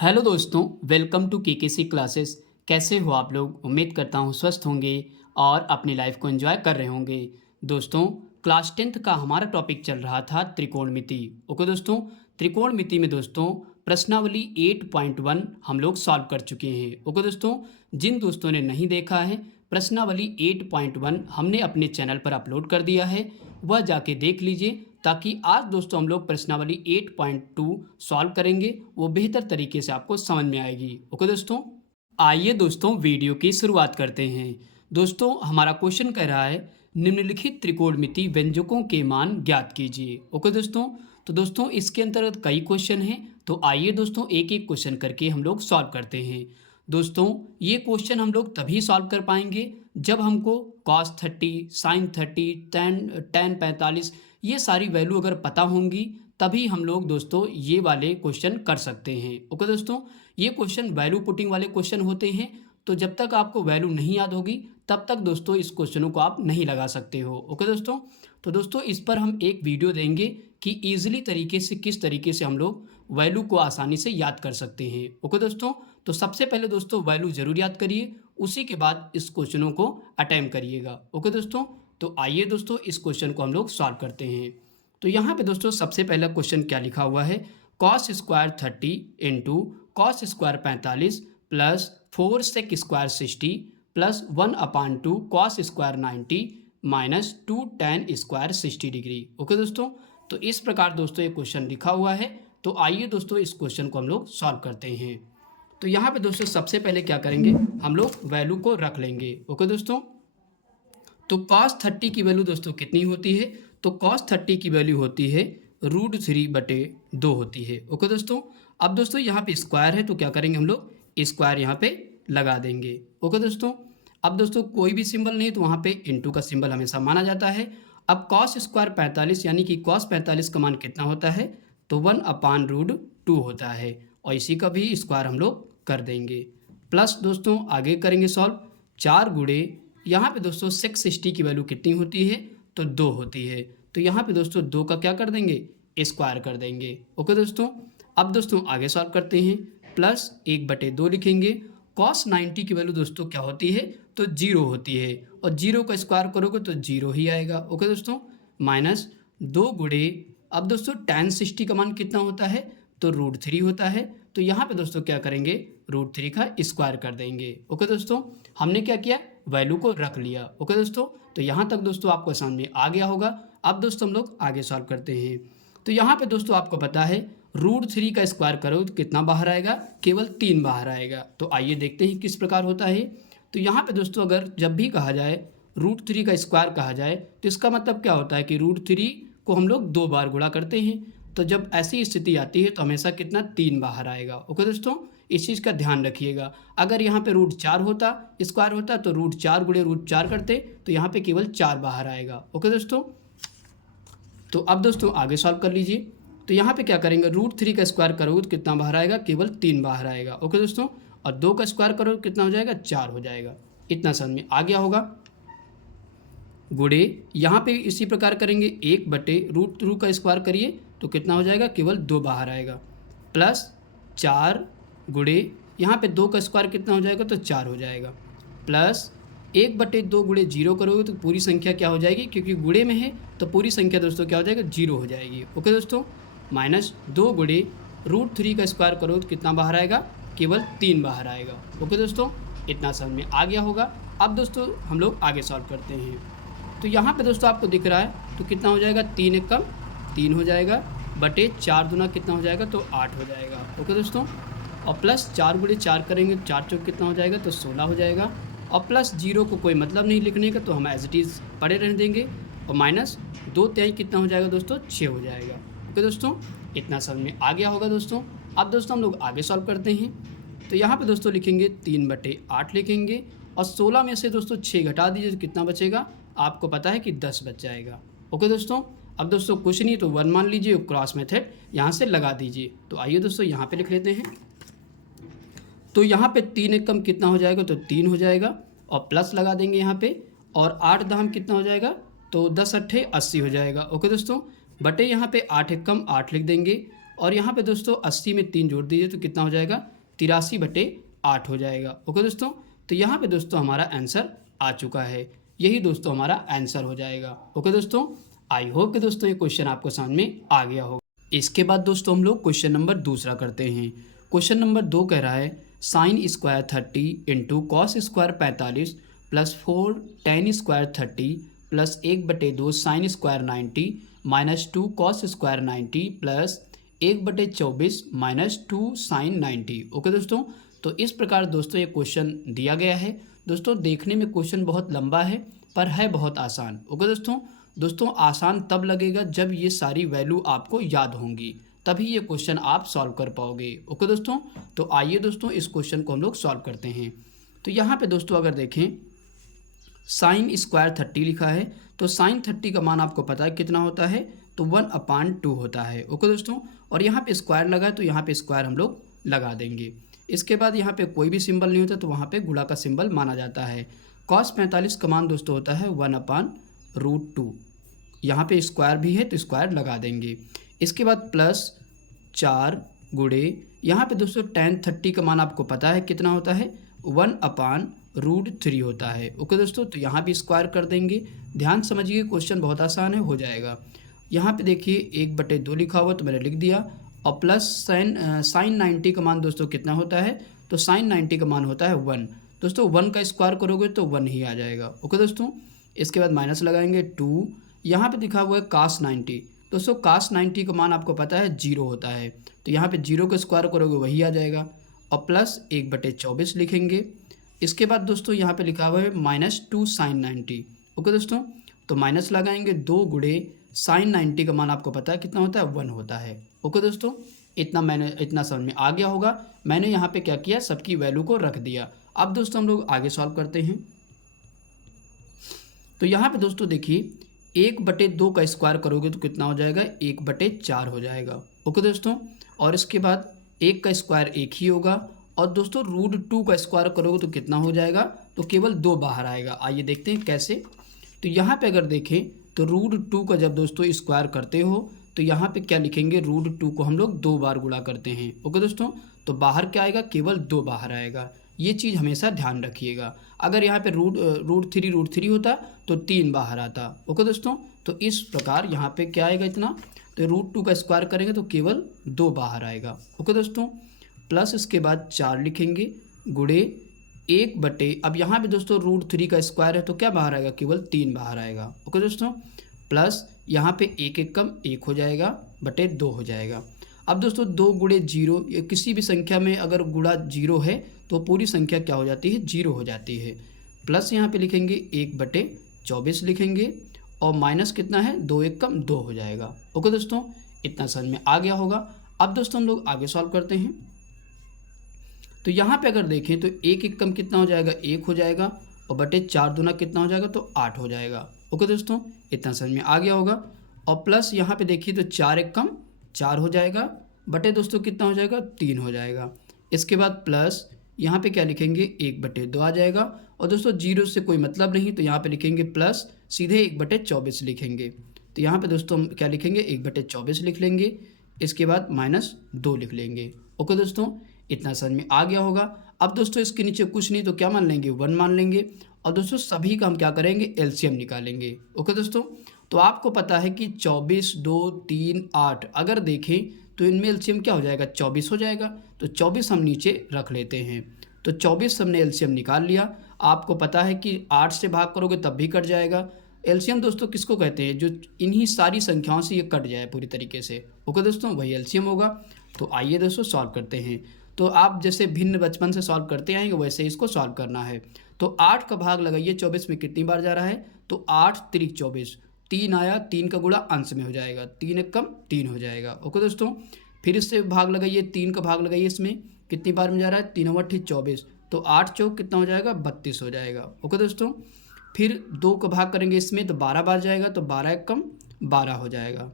Hello दोस्तों, welcome to KKC classes. कैसे हो आप लोग? उम्मीद करता हूँ स्वस्थ होंगे और अपनी लाइफ को एंजॉय कर रहे होंगे। दोस्तों, क्लास 10th का हमारा टॉपिक चल रहा था त्रिकोणमिति। ओके दोस्तों, त्रिकोणमिति में दोस्तों प्रश्नावली 8.1 हम लोग सॉल्व कर चुके हैं। ओके दोस्तों, जिन दोस्तों ने नहीं देखा है, प्रश्नावली 8.1 हमने अपने चैनल पर अपलोड कर दिया है, वह जाके देख लीजिए ताकि आज दोस्तों हम लोग प्रश्नावली 8.2 सॉल्व करेंगे, वो बेहतर तरीके से आपको समझ में आएगी। ओके दोस्तों, आइए दोस्तों वीडियो की शुरुआत करते हैं। दोस्तों, हमारा क्वेश्चन कह रहा है निम्नलिखित त्रिकोणमिति व्यंजकों के मान ज्ञात कीजिए। ओके दोस्तों, तो दोस्तों इसके अंतर्गत कई क्वेश्चन हैं, तो आइए दोस्तों एक एक क्वेश्चन करके हम लोग सॉल्व करते हैं। दोस्तों, ये क्वेश्चन हम लोग तभी सॉल्व कर पाएंगे जब हमको cos 30, sin 30, tan 45 ये सारी वैल्यू अगर पता होंगी, तभी हम लोग दोस्तों ये वाले क्वेश्चन कर सकते हैं। ओके दोस्तों, ये क्वेश्चन वैल्यू पुटिंग वाले क्वेश्चन होते हैं, तो जब तक आपको वैल्यू नहीं याद होगी तब तक दोस्तों इस क्वेश्चनों को आप नहीं लगा सकते हो। ओके दोस्तों, तो दोस्तों इस पर हम एक वीडियो देंगे कि ईजिली तरीके से किस तरीके से हम लोग वैल्यू को आसानी से याद कर सकते हैं। ओके दोस्तों, तो सबसे पहले दोस्तों वैल्यू जरूर याद करिए, उसी के बाद इस क्वेश्चनों को अटेम्प्ट करिएगा। ओके दोस्तों, तो आइए दोस्तों इस क्वेश्चन को हम लोग सॉल्व करते हैं। तो यहाँ पे दोस्तों सबसे पहला क्वेश्चन क्या लिखा हुआ है, cos square 30 into cos square 45 plus 4 sec square 60 plus 1/2 cos square 90 minus 2 tan square 60 degree. Okay दोस्तों, तो इस प्रकार दोस्तों ये क्वेश्चन लिखा हुआ है। तो आइए दोस्तों इस क्वेश्चन को हम लोग सॉल्व करते हैं। तो यहाँ पे दोस्तों सबसे पहले क्या करेंगे, हम लोग वैल्यू को रख लेंगे। ओके दोस्तों, तो cos 30 की वैल्यू दोस्तों कितनी होती है, तो cos 30 की वैल्यू होती है √3/2 होती है। ओके दोस्तों, अब दोस्तों यहाँ पे स्क्वायर है तो क्या करेंगे हम लोग स्क्वायर यहाँ पे लगा देंगे। ओके दोस्तों, अब दोस्तों कोई भी सिंबल नहीं तो वहाँ पे इंटू का सिंबल हमेशा माना जाता है। अब cos स्क्वायर 45 यानी कि cos 45 का मान कितना होता है, तो 1/√2 होता है, और इसी का भी स्क्वायर हम लोग कर देंगे। प्लस दोस्तों आगे करेंगे सॉल्व, 4 गुणे यहाँ पे दोस्तों सेक 60 की वैल्यू कितनी होती है, तो 2 होती है, तो यहाँ पे दोस्तों 2 का क्या कर देंगे स्क्वायर कर देंगे। ओके दोस्तों, अब दोस्तों आगे सॉल्व करते हैं, प्लस 1/2 लिखेंगे। कॉस 90 की वैल्यू दोस्तों क्या होती है, तो 0 होती है, और 0 का स्क्वायर करोगे तो 0 ही आएगा। ओके दोस्तों, माइनस 2 गुणे, अब दोस्तों tan 60 का मान कितना होता है, तो √3 होता है, तो यहाँ पे दोस्तों क्या करेंगे √3 का स्क्वायर कर देंगे। ओके दोस्तों, हमने क्या किया वैल्यू को रख लिया। ओके दोस्तों, तो यहाँ तक दोस्तों आपको समझ में आ गया होगा। अब दोस्तों हम लोग आगे सॉल्व करते हैं। तो यहाँ पे दोस्तों आपको पता है √3 का स्क्वायर करो तो कितना बाहर आएगा, केवल 3 बाहर आएगा। तो आइए देखते हैं किस प्रकार होता है। तो यहाँ पे दोस्तों अगर जब भी कहा जाए √3 का स्क्वायर कहा जाए तो इसका मतलब क्या होता है कि √3 को हम लोग 2 बार गुणा करते हैं, तो जब ऐसी स्थिति आती है तो हमेशा कितना 3 बाहर आएगा। ओके दोस्तों, इस चीज़ का ध्यान रखिएगा। अगर यहाँ पे √4 होता स्क्वायर होता तो √4 गुणे √4 करते तो यहाँ पे केवल 4 बाहर आएगा। ओके दोस्तों, तो अब दोस्तों आगे सॉल्व कर लीजिए। तो यहाँ पे क्या करेंगे √3 का स्क्वायर करोगे तो कितना बाहर आएगा, केवल 3 बाहर आएगा। ओके दोस्तों, और 2 का स्क्वायर करोगे कितना हो जाएगा, 4 हो जाएगा। इतना समझ में आ गया होगा। गुणे यहाँ पे इसी प्रकार करेंगे 1/√2 का स्क्वायर करिए तो कितना हो जाएगा, केवल 2 बाहर आएगा। प्लस 4 गुणे यहाँ पे 2 का स्क्वायर कितना हो जाएगा, तो 4 हो जाएगा। प्लस 1/2 गुणे 0 करोगे तो पूरी संख्या क्या हो जाएगी, क्योंकि गुणे में है तो पूरी संख्या दोस्तों क्या हो जाएगा, 0 हो जाएगी। ओके दोस्तों, माइनस 2 गुणे √3 का स्क्वायर करोगे तो कितना बाहर आएगा, केवल 3 बाहर आएगा। ओके दोस्तों, इतना समझ में आ गया होगा। अब दोस्तों हम लोग आगे सॉल्व करते हैं। तो यहाँ पे दोस्तों आपको दिख रहा है तो कितना हो जाएगा, 3 एकम 3 हो जाएगा, बटे 4 दूना कितना हो जाएगा, तो 8 हो जाएगा। ओके दोस्तों, और प्लस 4 गुणे 4 करेंगे 4 चौक कितना हो जाएगा, तो 16 हो जाएगा। और प्लस 0 को कोई मतलब नहीं लिखने का तो हम एज इट इज़ पड़े रहने देंगे, और माइनस 2 तिहाई कितना हो जाएगा दोस्तों, 6 हो जाएगा। ओके दोस्तों, इतना समझ में आ गया होगा दोस्तों। अब दोस्तों हम लोग आगे सॉल्व करते हैं। तो यहाँ पे दोस्तों लिखेंगे 3/8 लिखेंगे, और 16 में से दोस्तों 6 घटा दीजिए तो कितना बचेगा, आपको पता है कि 10 बच जाएगा। ओके दोस्तों, अब दोस्तों कुछ नहीं तो 1 मान लीजिए, क्रॉस मेथड यहाँ से लगा दीजिए। तो आइए दोस्तों यहाँ पे लिख लेते हैं। तो यहाँ पे 3 एकम कितना हो जाएगा, तो 3 हो जाएगा, और प्लस लगा देंगे यहाँ पे, और 8 दहम कितना हो जाएगा, तो 10 अट्ठे 80 हो जाएगा। ओके दोस्तों, बटे यहाँ पे 8 एकम 8 लिख देंगे, और यहाँ पे दोस्तों 80 में 3 जोड़ दीजिए तो कितना हो जाएगा, 83/8 हो जाएगा। ओके दोस्तों, तो यहाँ पे दोस्तों हमारा आंसर आ चुका है। यही दोस्तों हमारा आंसर हो जाएगा। ओके दोस्तों, आई होप कि दोस्तों ये क्वेश्चन आपको समझ में आ गया होगा। इसके बाद दोस्तों हम लोग क्वेश्चन नंबर दूसरा करते हैं। क्वेश्चन नंबर 2 कह रहा है sine square 30 into cos square 45 plus 4 tan square 30 plus 1/2 sine square 90 minus 2 cos square 90 plus 1/24 minus 2 sine 90। Okay दोस्तों, तो इस प्रकार दोस्तों ये क्वेश्चन दिया गया है। दोस्तों देखने में क्वेश्चन बहुत लंबा है पर है बहुत आसान। ओके दोस्तों आसान तब लगेगा जब ये सारी वैल्यू आपको याद होंगी, तभी ये क्वेश्चन आप सॉल्व कर पाओगे। ओके दोस्तों, तो आइए दोस्तों इस क्वेश्चन को हम लोग सॉल्व करते हैं। तो यहाँ पे दोस्तों अगर देखें साइन स्क्वायर 30 लिखा है, तो साइन 30 का मान आपको पता है कितना होता है, तो 1/2 होता है। ओके दोस्तों, और यहाँ पे स्क्वायर लगा है तो यहाँ पे स्क्वायर हम लोग लगा देंगे। इसके बाद यहाँ पे कोई भी सिंबल नहीं होता तो वहाँ पे गुणा का सिंबल माना जाता है। कॉस 45 का मान दोस्तों होता है 1/√2। यहाँ पे स्क्वायर भी है तो स्क्वायर लगा देंगे। इसके बाद प्लस 4 गुणे यहाँ पे दोस्तों tan 30 का मान आपको पता है कितना होता है, 1/√3 होता है। ओके दोस्तों, तो यहाँ भी स्क्वायर कर देंगे। ध्यान समझिए क्वेश्चन बहुत आसान है, हो जाएगा। यहाँ पे देखिए 1/2 लिखा हुआ तो मैंने लिख दिया, और प्लस साइन 90 का मान दोस्तों कितना होता है, तो साइन 90 का मान होता है 1। दोस्तों 1 का स्क्वायर करोगे तो 1 ही आ जाएगा। ओके दोस्तों, इसके बाद माइनस लगाएंगे 2। यहाँ पे दिखा हुआ है कास 90। दोस्तों कास 90 का मान आपको पता है 0 होता है, तो यहाँ पे 0 का स्क्वायर करोगे वही आ जाएगा, और प्लस 1/24 लिखेंगे। इसके बाद दोस्तों यहाँ पे लिखा हुआ है -2 साइन 90। ओके दोस्तों, तो माइनस लगाएंगे 2 गुणे साइन 90 का मान आपको पता है कितना होता है, 1 होता है। ओके दोस्तों, इतना समझ में आ गया होगा। मैंने यहाँ पे क्या किया, सबकी वैल्यू को रख दिया। अब दोस्तों हम लोग आगे सॉल्व करते हैं। तो यहाँ पे दोस्तों देखिए 1/2 का स्क्वायर करोगे तो कितना हो जाएगा, 1/4 हो जाएगा। ओके दोस्तों, और इसके बाद 1 का स्क्वायर 1 ही होगा, और दोस्तों √2 का स्क्वायर करोगे तो कितना हो जाएगा, तो केवल 2 बाहर आएगा। आइए देखते हैं कैसे। तो यहाँ पे अगर देखें तो √2 का जब दोस्तों स्क्वायर करते हो तो यहाँ पे क्या लिखेंगे, √2 को हम लोग 2 बार गुणा करते हैं। ओके दोस्तों, तो बाहर क्या आएगा, केवल 2 बाहर आएगा। ये चीज़ हमेशा ध्यान रखिएगा। अगर यहाँ पे √3 होता तो 3 बाहर आता। ओके दोस्तों, तो इस प्रकार यहाँ पे क्या आएगा इतना, तो √2 का स्क्वायर करेंगे तो केवल 2 बाहर आएगा। ओके दोस्तों, प्लस इसके बाद 4 लिखेंगे गुणे अब यहाँ पे दोस्तों √3 का स्क्वायर है तो क्या बाहर आएगा, केवल 3 बाहर आएगा। ओके दोस्तों, प्लस यहाँ पे 1 कम 1 हो जाएगा, बटे 2 हो जाएगा। अब दोस्तों 2 गुणे 0, ये किसी भी संख्या में अगर गुणा 0 है तो पूरी संख्या क्या हो जाती है, 0 हो जाती है। प्लस यहाँ पे लिखेंगे 1/24 लिखेंगे, और माइनस कितना है, 2 1 कम 2 हो जाएगा। ओके दोस्तों, इतना समझ में आ गया होगा। अब दोस्तों हम लोग आगे सॉल्व करते हैं। तो यहाँ पे अगर देखें तो 1 1 कम कितना हो जाएगा, 1 हो जाएगा, और बटे 4 दूना कितना हो जाएगा, तो 8 हो जाएगा। ओके दोस्तों, इतना समझ में आ गया होगा। और प्लस यहाँ पे देखिए तो 4 1 कम 4 हो जाएगा, बटे दोस्तों कितना हो जाएगा, 3 हो जाएगा। इसके बाद प्लस यहाँ पे क्या लिखेंगे, 1/2 आ जाएगा, और दोस्तों 0 से कोई मतलब नहीं तो यहाँ पे लिखेंगे प्लस, सीधे 1/24 लिखेंगे। तो यहाँ पे दोस्तों हम क्या लिखेंगे, 1/24 लिख लेंगे। इसके बाद -2 लिख लेंगे। ओके दोस्तों, इतना समझ में आ गया होगा। अब दोस्तों इसके नीचे कुछ नहीं तो क्या मान लेंगे, 1 मान लेंगे, और दोस्तों सभी का हम क्या करेंगे, एलसीएम निकालेंगे। ओके दोस्तों, तो आपको पता है कि 24 2 3 8 अगर देखें तो इनमें एलसीएम क्या हो जाएगा, 24 हो जाएगा। तो 24 हम नीचे रख लेते हैं। तो 24 हमने एलसीएम निकाल लिया। आपको पता है कि 8 से भाग करोगे तब भी कट जाएगा। एलसीएम दोस्तों किसको कहते हैं, जो इन्हीं सारी संख्याओं से ये कट जाए पूरी तरीके से। ओके दोस्तों, वही एलसीएम होगा। तो आइए दोस्तों सॉल्व करते हैं। तो आप जैसे भिन्न बचपन से सॉल्व करते आएंगे वैसे इसको सॉल्व करना है। तो 8 का भाग लगाइए 24 में कितनी बार जा रहा है, तो 8 3 24, 3 आया, 3 का गुणा अंश में हो जाएगा, 3 1 कम 3 हो जाएगा। ओके दोस्तों, फिर इससे भाग लगाइए, 3 का भाग लगाइए, इसमें कितनी बार में जा रहा है, 3 8 24, तो 8 चौक कितना हो जाएगा, 32 हो जाएगा। ओके दोस्तों, फिर 2 का भाग करेंगे इसमें तो 12 बार जाएगा, तो 12 1 कम 12 हो जाएगा।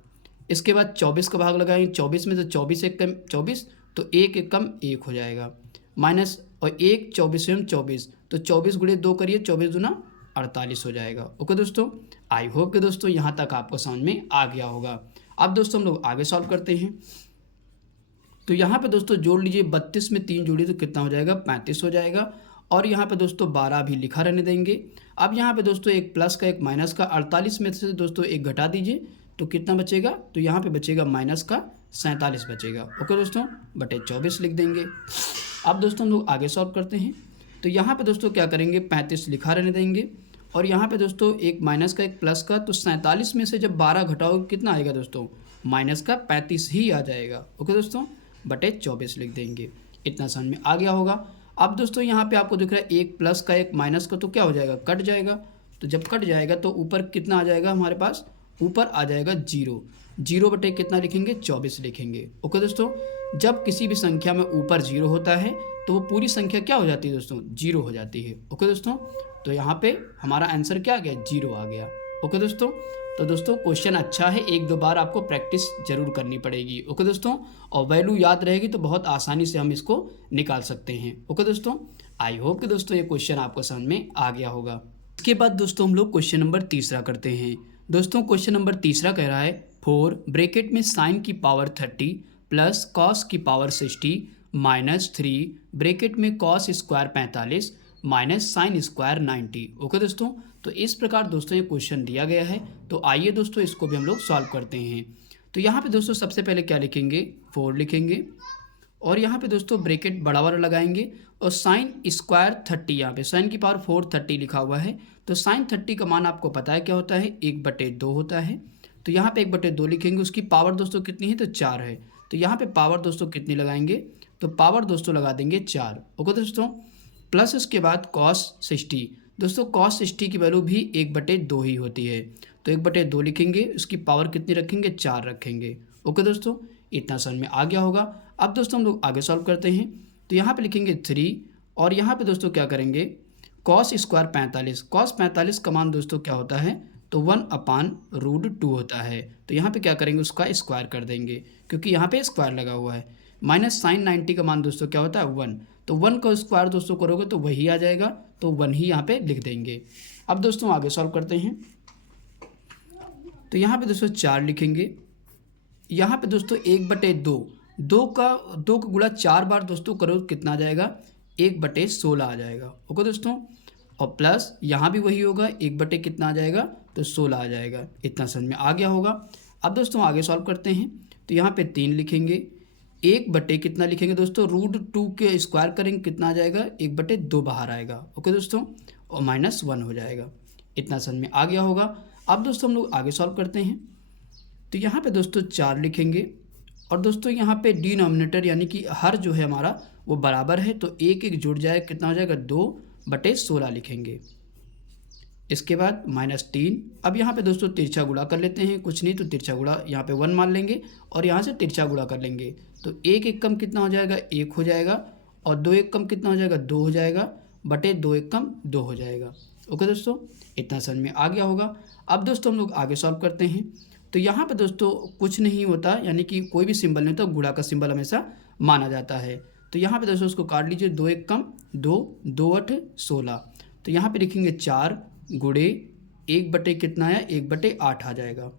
इसके बाद 24 का भाग लगाएंगे 24 में, तो 24 1 कम 24, तो 1 1 कम 1 हो जाएगा, माइनस और 1 24 में 24, तो 24 गुणे 2 करिए, 24 दूना 48 हो जाएगा। ओके दोस्तों, आई होप कि दोस्तों यहाँ तक आपको समझ में आ गया होगा। अब दोस्तों हम लोग आगे सॉल्व करते हैं। तो यहाँ पे दोस्तों जोड़ लीजिए, 32 में 3 जोड़िए तो कितना हो जाएगा, 35 हो जाएगा। और यहाँ पे दोस्तों 12 भी लिखा रहने देंगे। अब यहाँ पे दोस्तों एक प्लस का एक माइनस का, 48 में से दोस्तों एक घटा दीजिए तो कितना बचेगा, तो यहाँ पे बचेगा माइनस का 47 बचेगा। ओके दोस्तों, बटे 24 लिख देंगे। अब दोस्तों हम लोग आगे सॉल्व करते हैं। तो यहाँ पे दोस्तों क्या करेंगे, 35 लिखा रहने देंगे और यहाँ पे दोस्तों एक माइनस का एक प्लस का, तो 47 में से जब 12 घटाओगे कितना आएगा दोस्तों, माइनस का 35 ही आ जाएगा। ओके दोस्तों, बटे 24 लिख देंगे। इतना समझ में आ गया होगा। अब दोस्तों यहाँ पे आपको दिख रहा है एक प्लस का एक माइनस का, तो क्या हो जाएगा, कट जाएगा। तो जब कट जाएगा तो ऊपर कितना आ जाएगा हमारे पास, ऊपर आ जाएगा 0। 0 बटे कितना लिखेंगे, 24 लिखेंगे। ओके दोस्तों, जब किसी भी संख्या में ऊपर 0 होता है तो वो पूरी संख्या क्या हो जाती है दोस्तों, 0 हो जाती है। ओके दोस्तों, तो यहाँ पे हमारा आंसर क्या आ गया, 0 आ गया। ओके दोस्तों, तो दोस्तों क्वेश्चन अच्छा है, एक दो बार आपको प्रैक्टिस जरूर करनी पड़ेगी। ओके दोस्तों, और वैल्यू याद रहेगी तो बहुत आसानी से हम इसको निकाल सकते हैं। ओके दोस्तों, आई होप कि दोस्तों ये क्वेश्चन आपको समझ में आ गया होगा। इसके बाद दोस्तों हम लोग क्वेश्चन नंबर तीसरा करते हैं। दोस्तों क्वेश्चन नंबर तीसरा कह रहा है 4 ब्रैकेट में साइन की पावर 30 प्लस कॉस की पावर 60 माइनस 3 ब्रैकेट में cos square 45 minus sign square 90। Okay दोस्तों, तो इस प्रकार दोस्तों ये क्वेश्चन दिया गया है। तो आइए दोस्तों इसको भी हम लोग सॉल्व करते हैं। तो यहाँ पे दोस्तों सबसे पहले क्या लिखेंगे, 4 लिखेंगे और यहाँ पे दोस्तों ब्रैकेट बड़ा वाला लगाएंगे और साइन स्क्वायर 30, यहाँ पे साइन की पावर 430 लिखा हुआ है। तो साइन 30 का मान आपको पता है क्या होता है, 1/2 होता है। तो यहाँ पे 1/2 लिखेंगे, उसकी पावर दोस्तों कितनी है, तो 4 है। तो यहाँ पे पावर दोस्तों कितनी लगाएंगे, तो पावर दोस्तों लगा देंगे 4। ओके दोस्तों, प्लस उसके बाद कॉस 60। दोस्तों कॉस 60 की वैल्यू भी 1/2 ही होती है। तो 1/2 लिखेंगे, उसकी पावर कितनी रखेंगे, 4 रखेंगे। ओके दोस्तों, इतना समझ में आ गया होगा। अब दोस्तों हम लोग आगे सॉल्व करते हैं। तो यहाँ पे लिखेंगे 3 और यहाँ पे दोस्तों क्या करेंगे, कॉस स्क्वायर 45। कॉस 45 का मान दोस्तों क्या होता है, तो 1/√2 होता है। तो यहाँ पे क्या करेंगे, उसका स्क्वायर कर देंगे क्योंकि यहाँ पे स्क्वायर लगा हुआ है। माइनस साइन 90 का मान दोस्तों क्या होता है, 1। तो 1 का स्क्वायर दोस्तों करोगे तो वही आ जाएगा, तो 1 ही यहाँ पे लिख देंगे। अब दोस्तों आगे सॉल्व करते हैं। तो यहाँ पे दोस्तों 4 लिखेंगे, यहाँ पे दोस्तों 1/2, 2 का गुणा 4 बार दोस्तों करो कितना आ जाएगा, 1/16 आ जाएगा। ओके दोस्तों, और प्लस यहाँ भी वही होगा, 1 कितना आ जाएगा, तो 16 आ जाएगा। इतना समझ में आ गया होगा। अब दोस्तों आगे सॉल्व करते हैं। तो यहाँ पे 3 लिखेंगे, 1 कितना लिखेंगे दोस्तों, √2 के स्क्वायर करेंगे कितना आ जाएगा, 1/2 बाहर आएगा। ओके दोस्तों, और -1 हो जाएगा। इतना समझ में आ गया होगा। अब दोस्तों हम लोग आगे सॉल्व करते हैं। तो यहाँ पे दोस्तों 4 लिखेंगे और दोस्तों यहाँ पे डिनोमिनेटर यानी कि हर जो है हमारा वो बराबर है, तो 1 जोड़ जाए कितना हो जाएगा, 2/16 लिखेंगे। इसके बाद -3। अब यहाँ पे दोस्तों तिरछा गुणा कर लेते हैं, कुछ नहीं तो तिरछा गुणा यहाँ पे 1 मान लेंगे और यहाँ से तिरछा गुणा कर लेंगे। तो 1 कम कितना हो जाएगा, 1 हो जाएगा और 2 कम कितना हो जाएगा, 2 हो जाएगा, बटे 2 कम 2 हो जाएगा। ओके दोस्तों, इतना समझ में आ गया होगा। अब दोस्तों हम लोग आगे सॉल्व करते हैं। तो यहाँ पे दोस्तों कुछ नहीं होता, यानी कि कोई भी सिंबल नहीं होता, गुणा का सिंबल हमेशा माना जाता है। तो यहाँ पे दोस्तों उसको काट लीजिए, 2 कम 2, 2 8 16। तो यहाँ पे लिखेंगे 4 गुणे 1 कितना आया, 1/8 आ जाएगा।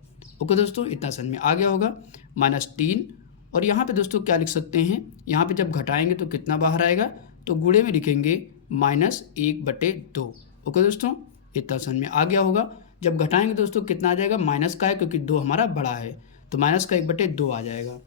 ओके दोस्तों, इतना समझ में आ गया होगा। -3 और यहाँ पे दोस्तों क्या लिख सकते हैं, यहाँ पे जब घटाएंगे तो कितना बाहर आएगा, तो गुणे में लिखेंगे -1/2। ओके दोस्तों, इतना समझ में आ गया होगा। जब घटाएंगे दोस्तों कितना आ जाएगा, माइनस का है क्योंकि 2 हमारा बड़ा है, तो माइनस का 1/2 आ जाएगा।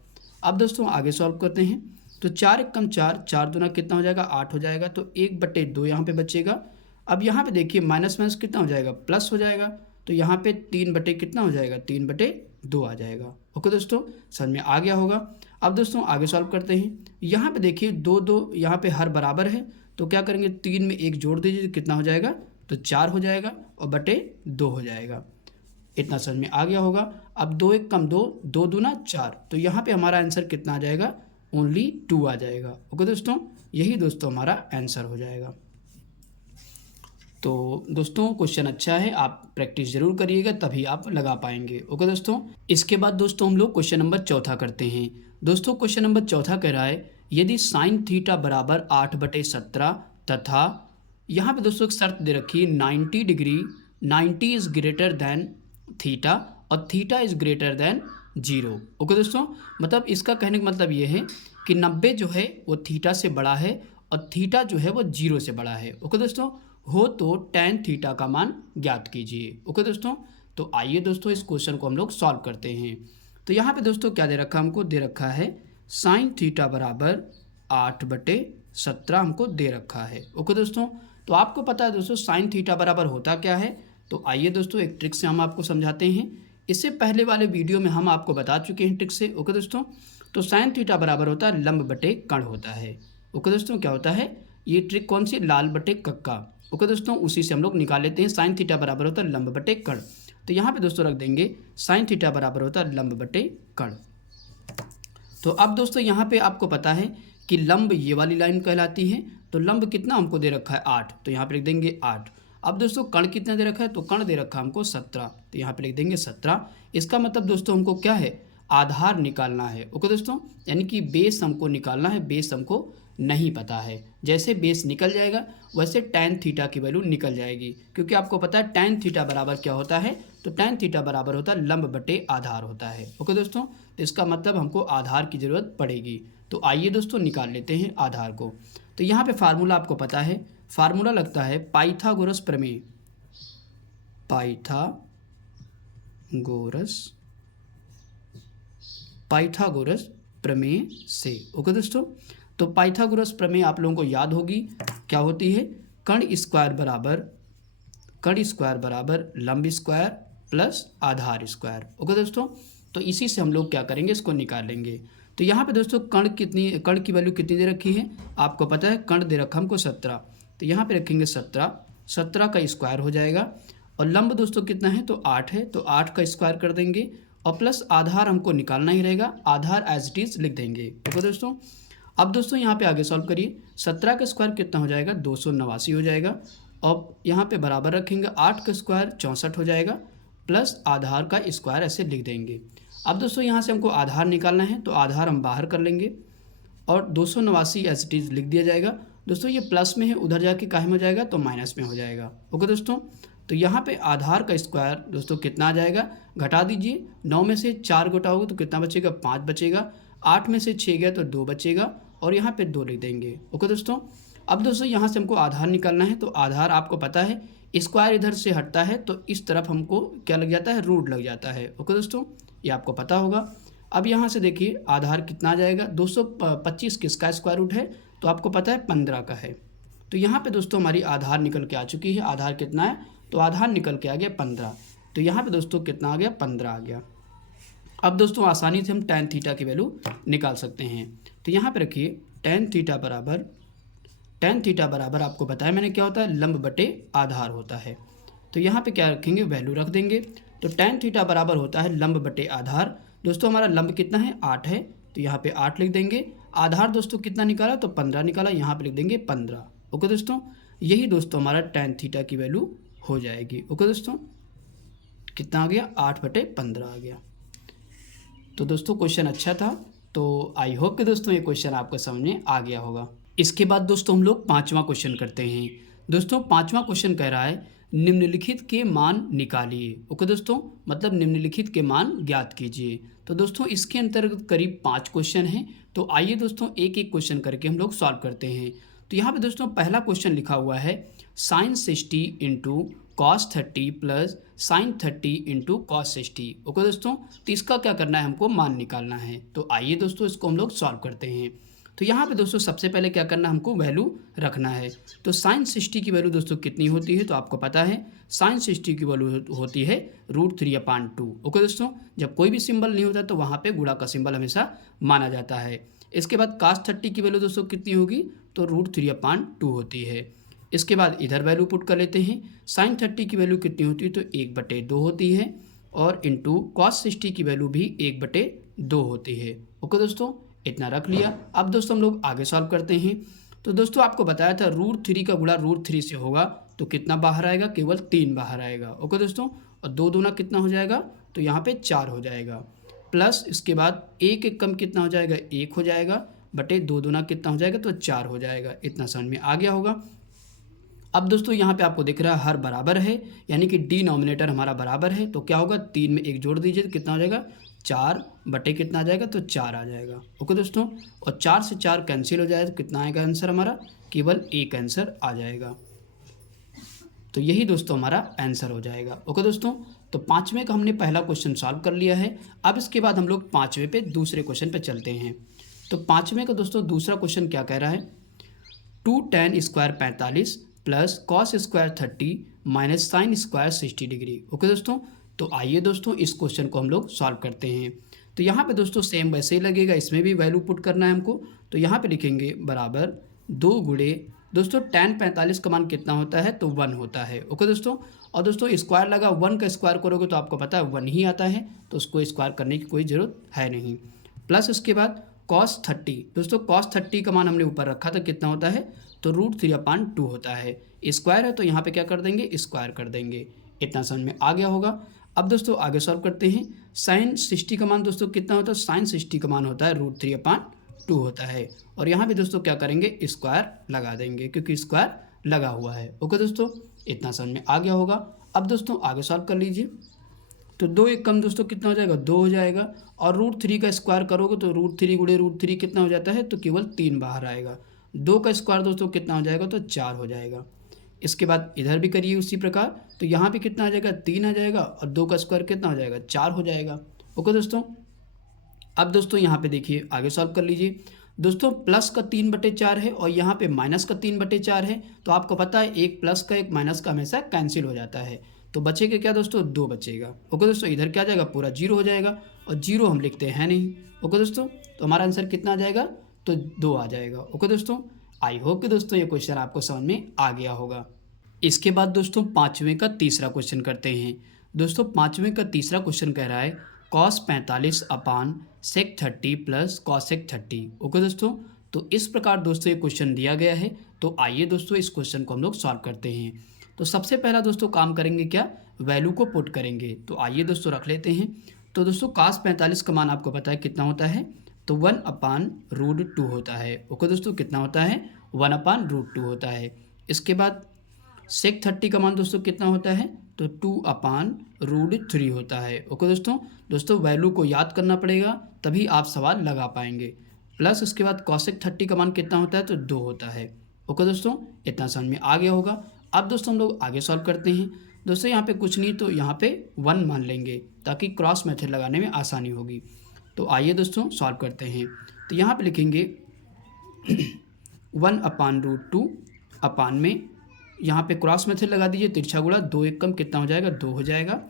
अब दोस्तों आगे सॉल्व करते हैं। तो 4 कम 4, 4 दूना कितना हो जाएगा, 8 हो जाएगा, तो 1/2 यहाँ पे बचेगा। अब यहाँ पे देखिए माइनस माइनस कितना हो जाएगा, प्लस हो जाएगा, तो यहाँ पे 3 कितना हो जाएगा, 3/2 आ जाएगा। ओके दोस्तों, समझ में आ गया होगा। अब दोस्तों आगे सॉल्व करते हैं। यहाँ पे देखिए 2 यहाँ पे हर बराबर है, तो क्या करेंगे, 3 में 1 जोड़ दीजिए तो कितना हो जाएगा, तो 4 हो जाएगा और बटे 2 हो जाएगा। इतना समझ में आ गया होगा। अब 2 कम 2, 2 दूना 4, तो यहाँ पे हमारा आंसर कितना आ जाएगा, ओनली 2 आ जाएगा। ओके दोस्तों, यही दोस्तों हमारा आंसर हो जाएगा। तो दोस्तों क्वेश्चन अच्छा है, आप प्रैक्टिस जरूर करिएगा तभी आप लगा पाएंगे। ओके दोस्तों, इसके बाद दोस्तों हम लोग क्वेश्चन नंबर चौथा करते हैं। दोस्तों क्वेश्चन नंबर चौथा कह रहा है यदि साइन थीटा बराबर 8/17 तथा यहाँ पे दोस्तों एक शर्त दे रखी है 90 degree 90 is greater than theta और theta is greater than zero. Okay दोस्तों, मतलब इसका कहने का मतलब ये है कि 90 जो है वो थीटा से बड़ा है और थीटा जो है वो जीरो से बड़ा है। ओके दोस्तों, हो तो tan थीटा का मान ज्ञात कीजिए। ओके दोस्तों, तो आइए दोस्तों इस क्वेश्चन को हम लोग सॉल्व करते हैं। तो यहाँ पे दोस्तों क्या दे रखा है हमको, दे रखा है sin थीटा बराबर 8/17 हमको दे रखा है। ओके दोस्तों, तो आपको पता है दोस्तों sin थीटा बराबर होता क्या है। तो आइए दोस्तों एक ट्रिक से हम आपको समझाते हैं। इससे पहले वाले वीडियो में हम आपको बता चुके हैं ट्रिक से। ओके दोस्तों, तो sin थीटा बराबर होता है लंब बटे कर्ण होता है। ओके दोस्तों, क्या होता है ये ट्रिक कौन सी, लाल बटे कक्का। ओके दोस्तों, उसी से हम लोग निकाल लेते हैं। sin थीटा बराबर होता है लंब बटे कर्ण। तो यहाँ पे दोस्तों रख देंगे sin थीटा बराबर होता है लंब बटे कर्ण। तो अब दोस्तों यहाँ पे आपको पता है कि लंब ये वाली लाइन कहलाती है। तो लंब कितना हमको दे रखा है 8, तो यहाँ पे लिख देंगे 8। अब दोस्तों कर्ण कितना दे रखा है, तो कर्ण दे रखा है हमको 17, तो यहाँ पे लिख देंगे 17। इसका मतलब दोस्तों हमको क्या है, आधार निकालना है। ओके दोस्तों, यानी कि बेस हमको निकालना है, बेस हमको नहीं पता है। जैसे बेस निकल जाएगा वैसे tan थीटा की वैल्यू निकल जाएगी, क्योंकि आपको पता है tan थीटा बराबर क्या होता है, तो tan थीटा बराबर होता है लंब बटे आधार होता है। ओके दोस्तों, तो इसका मतलब हमको आधार की ज़रूरत पड़ेगी। तो आइए दोस्तों निकाल लेते हैं आधार को। तो यहाँ पे फार्मूला आपको पता है, फार्मूला लगता है पाइथागोरस प्रमेय, पाइथागोरस प्रमेय से। ओके दोस्तों, तो पाइथागोरस प्रमेय आप लोगों को याद होगी, क्या होती है, कर्ण स्क्वायर बराबर लंब स्क्वायर प्लस आधार स्क्वायर। ओके दोस्तों, तो इसी से हम लोग क्या करेंगे, इसको निकाल लेंगे। तो यहाँ पे दोस्तों कर्ण की वैल्यू कितनी दे रखी है, आपको पता है कर्ण दे रखा हमको 17, तो यहाँ पे रखेंगे 17 का स्क्वायर हो जाएगा। और लंब दोस्तों कितना है, तो 8 है, तो 8 का स्क्वायर कर देंगे और प्लस आधार हमको निकालना ही रहेगा, आधार एज इट इज लिख देंगे। ओके दोस्तों, अब दोस्तों यहाँ पे आगे सॉल्व करिए। 17 का स्क्वायर कितना हो जाएगा, 289 हो जाएगा। अब यहाँ पे बराबर रखेंगे 8 का स्क्वायर 64 हो जाएगा, प्लस आधार का स्क्वायर ऐसे लिख देंगे। अब दोस्तों यहाँ से हमको आधार निकालना है, तो आधार हम बाहर कर लेंगे और 289 एज इट इज लिख दिया जाएगा। दोस्तों ये प्लस में है, उधर जाके काहे में हो जाएगा, तो माइनस में हो जाएगा। ओके दोस्तों, तो यहाँ पे आधार का स्क्वायर दोस्तों कितना आ जाएगा, घटा दीजिए, 9 में से 4 घटाओगे तो कितना बचेगा, 5 बचेगा, 8 में से 6 गया तो 2 बचेगा और यहाँ पे 2 लिख देंगे। ओके दोस्तों, अब दोस्तों यहाँ से हमको आधार निकालना है, तो आधार आपको पता है स्क्वायर इधर से हटता है तो इस तरफ हमको क्या लग जाता है, रूट लग जाता है। ओके दोस्तों, ये आपको पता होगा। अब यहाँ से देखिए आधार कितना आ जाएगा, 225 किसका स्क्वायर रूट है, तो आपको पता है 15 का है। तो यहाँ पे दोस्तों हमारी आधार निकल के आ चुकी है। आधार कितना है, तो आधार निकल के आ गया 15। तो यहाँ पे दोस्तों कितना आ गया, 15 आ गया। अब दोस्तों आसानी से हम tan थीटा की वैल्यू निकाल सकते हैं। तो यहाँ पे रखिए tan थीटा बराबर आपको बताया मैंने क्या होता है, लंब बटे आधार होता है। तो यहाँ पे क्या रखेंगे, वैल्यू रख देंगे। तो tan थीटा बराबर होता है लंब बटे आधार। दोस्तों हमारा लंब कितना है, 8 है, तो यहाँ पे 8 लिख देंगे। आधार दोस्तों कितना निकाला, तो 15 निकाला, यहाँ पे लिख देंगे 15। ओके दोस्तों, यही दोस्तों हमारा tan थीटा की वैल्यू हो जाएगी। ओके दोस्तों, कितना आ गया, 8/15 आ गया। तो दोस्तों क्वेश्चन अच्छा था, तो आई होप कि दोस्तों ये क्वेश्चन आपको समझ में आ गया होगा। इसके बाद दोस्तों हम लोग 5वां क्वेश्चन करते हैं। दोस्तों 5वां क्वेश्चन कह रहा है निम्नलिखित के मान निकालिए। ओके दोस्तों, मतलब निम्नलिखित के मान ज्ञात कीजिए। तो दोस्तों इसके अंतर्गत करीब 5 क्वेश्चन हैं, तो आइए दोस्तों एक एक क्वेश्चन करके हम लोग सॉल्व करते हैं। तो यहाँ पे दोस्तों पहला क्वेश्चन लिखा हुआ है sin 60 into cos 30 plus sin 30 into cos 60। Okay दोस्तों, तो इसका क्या करना है, हमको मान निकालना है। तो आइए दोस्तों इसको हम लोग सॉल्व करते हैं। तो यहाँ पे दोस्तों सबसे पहले क्या करना है, हमको वैल्यू रखना है। तो sin 60 की वैल्यू दोस्तों कितनी होती है, तो आपको पता है sin 60 की वैल्यू होती है √3/2। ओके दोस्तों, जब कोई भी सिंबल नहीं होता तो वहाँ पे गुणा का सिंबल हमेशा माना जाता है। इसके बाद cos 30 की वैल्यू दोस्तों कितनी होगी, तो √3/2 होती है। इसके बाद इधर वैल्यू पुट कर लेते हैं। sin 30 की वैल्यू कितनी होती है, तो 1/2 होती है, और इंटू cos 60 की वैल्यू भी 1/2 होती है। ओके दोस्तों, इतना रख लिया। अब दोस्तों हम लोग आगे सॉल्व करते हैं। तो दोस्तों आपको बताया था √3 का गुणा √3 से होगा तो कितना बाहर आएगा, केवल 3 बाहर आएगा। ओके दोस्तों, और 2 दूना कितना हो जाएगा, तो यहाँ पे 4 हो जाएगा, प्लस इसके बाद 1 एक कम कितना हो जाएगा, 1 हो जाएगा, बटे 2 दूना कितना हो जाएगा, तो 4 हो जाएगा। इतना समझ में आ गया होगा। अब दोस्तों यहाँ पे आपको दिख रहा है हर बराबर है, यानी कि डिनोमिनेटर हमारा बराबर है, तो क्या होगा, 3 में 1 जोड़ दीजिए तो कितना हो जाएगा, 4 बटे कितना आ जाएगा, तो 4 आ जाएगा। ओके दोस्तों, और 4 से 4 कैंसिल हो जाए तो कितना आएगा आंसर हमारा, केवल एक आंसर आ जाएगा। तो यही दोस्तों हमारा आंसर हो जाएगा। ओके दोस्तों, तो पाँचवें का हमने पहला क्वेश्चन सॉल्व कर लिया है। अब इसके बाद हम लोग पाँचवें पे दूसरे क्वेश्चन पे चलते हैं। तो पाँचवें का दोस्तों दूसरा क्वेश्चन क्या कह रहा है, 2 tan square 45 plus cos square 30 minus sine square 60 degree. Okay दोस्तों, तो आइए दोस्तों इस क्वेश्चन को हम लोग सॉल्व करते हैं। तो यहाँ पे दोस्तों सेम वैसे ही लगेगा, इसमें भी वैल्यू पुट करना है हमको। तो यहाँ पे लिखेंगे बराबर 2 गुणे दोस्तों tan 45 का मान कितना होता है, तो 1 होता है। ओके दोस्तों, और दोस्तों स्क्वायर लगा, 1 का स्क्वायर करोगे तो आपको पता है 1 ही आता है, तो उसको स्क्वायर करने की कोई ज़रूरत है नहीं। प्लस उसके बाद cos 30, दोस्तों cos 30 का मान हमने ऊपर रखा था, कितना होता है, तो √3/2 होता है। स्क्वायर है तो यहाँ पे क्या कर देंगे, स्क्वायर कर देंगे। इतना समझ में आ गया होगा। अब दोस्तों आगे सॉल्व करते हैं। साइन 60 का मान दोस्तों कितना होता है, साइन 60 का मान होता है √3/2 होता है। और यहाँ पे दोस्तों क्या करेंगे, स्क्वायर लगा देंगे क्योंकि स्क्वायर लगा हुआ है। ओके दोस्तों, इतना समझ में आ गया होगा। अब दोस्तों आगे सॉल्व कर लीजिए। तो 2 एक कम दोस्तों कितना हो जाएगा, 2 हो जाएगा। और √3 का स्क्वायर करोगे तो √3 गुणे √3 कितना हो जाता है, तो केवल 3 बाहर आएगा। 2 का स्क्वायर दोस्तों कितना हो जाएगा, तो 4 हो जाएगा। इसके बाद इधर भी करिए उसी प्रकार, तो यहाँ पे कितना आ जाएगा, 3 आ जाएगा, और 2 का स्क्वायर कितना हो जाएगा, 4 हो जाएगा। ओके दोस्तों, अब दोस्तों यहाँ पे देखिए आगे सॉल्व कर लीजिए। दोस्तों प्लस का 3/4 है और यहाँ पे माइनस का 3/4 है, तो आपको पता है एक प्लस का एक माइनस का हमेशा कैंसिल हो जाता है, तो बचेगा क्या दोस्तों, 2 बचेगा। ओके दोस्तों, इधर क्या आ जाएगा, पूरा 0 हो जाएगा, और 0 हम लिखते हैं नहीं। ओके दोस्तों, तो हमारा आंसर कितना आ जाएगा, तो 2 आ जाएगा। ओके दोस्तों, आई होप कि दोस्तों ये क्वेश्चन आपको समझ में आ गया होगा। इसके बाद दोस्तों पाँचवें का तीसरा क्वेश्चन करते हैं। दोस्तों पाँचवें का तीसरा क्वेश्चन कह रहा है cos 45 अपान sec 30 प्लस cosec 30। ओके दोस्तों, तो इस प्रकार दोस्तों ये क्वेश्चन दिया गया है। तो आइए दोस्तों इस क्वेश्चन को हम लोग सॉल्व करते हैं। तो सबसे पहला दोस्तों काम करेंगे क्या, वैल्यू को पुट करेंगे। तो आइए दोस्तों रख लेते हैं। तो दोस्तों cos 45 का मान आपको पता है कितना होता है, तो 1/√2 होता है। ओके दोस्तों, कितना होता है, 1/√2 होता है। इसके बाद sec 30 का मान दोस्तों कितना होता है, तो 2/√3 होता है। ओके दोस्तों वैल्यू को याद करना पड़ेगा तभी आप सवाल लगा पाएंगे। प्लस उसके बाद cosec 30 का मान कितना होता है, तो 2 होता है। ओके दोस्तों, इतना समझ में आ गया होगा। अब दोस्तों हम लोग आगे सॉल्व करते हैं। दोस्तों यहाँ पे कुछ नहीं तो यहाँ पे 1 मान लेंगे ताकि क्रॉस मेथड लगाने में आसानी होगी। तो आइए दोस्तों सॉल्व करते हैं। तो यहाँ पे लिखेंगे 1/√2 अपान में, यहाँ पे क्रॉस मेथड लगा दीजिए, तिरछा गुणा, 2 एक कम कितना हो जाएगा, 2 हो जाएगा,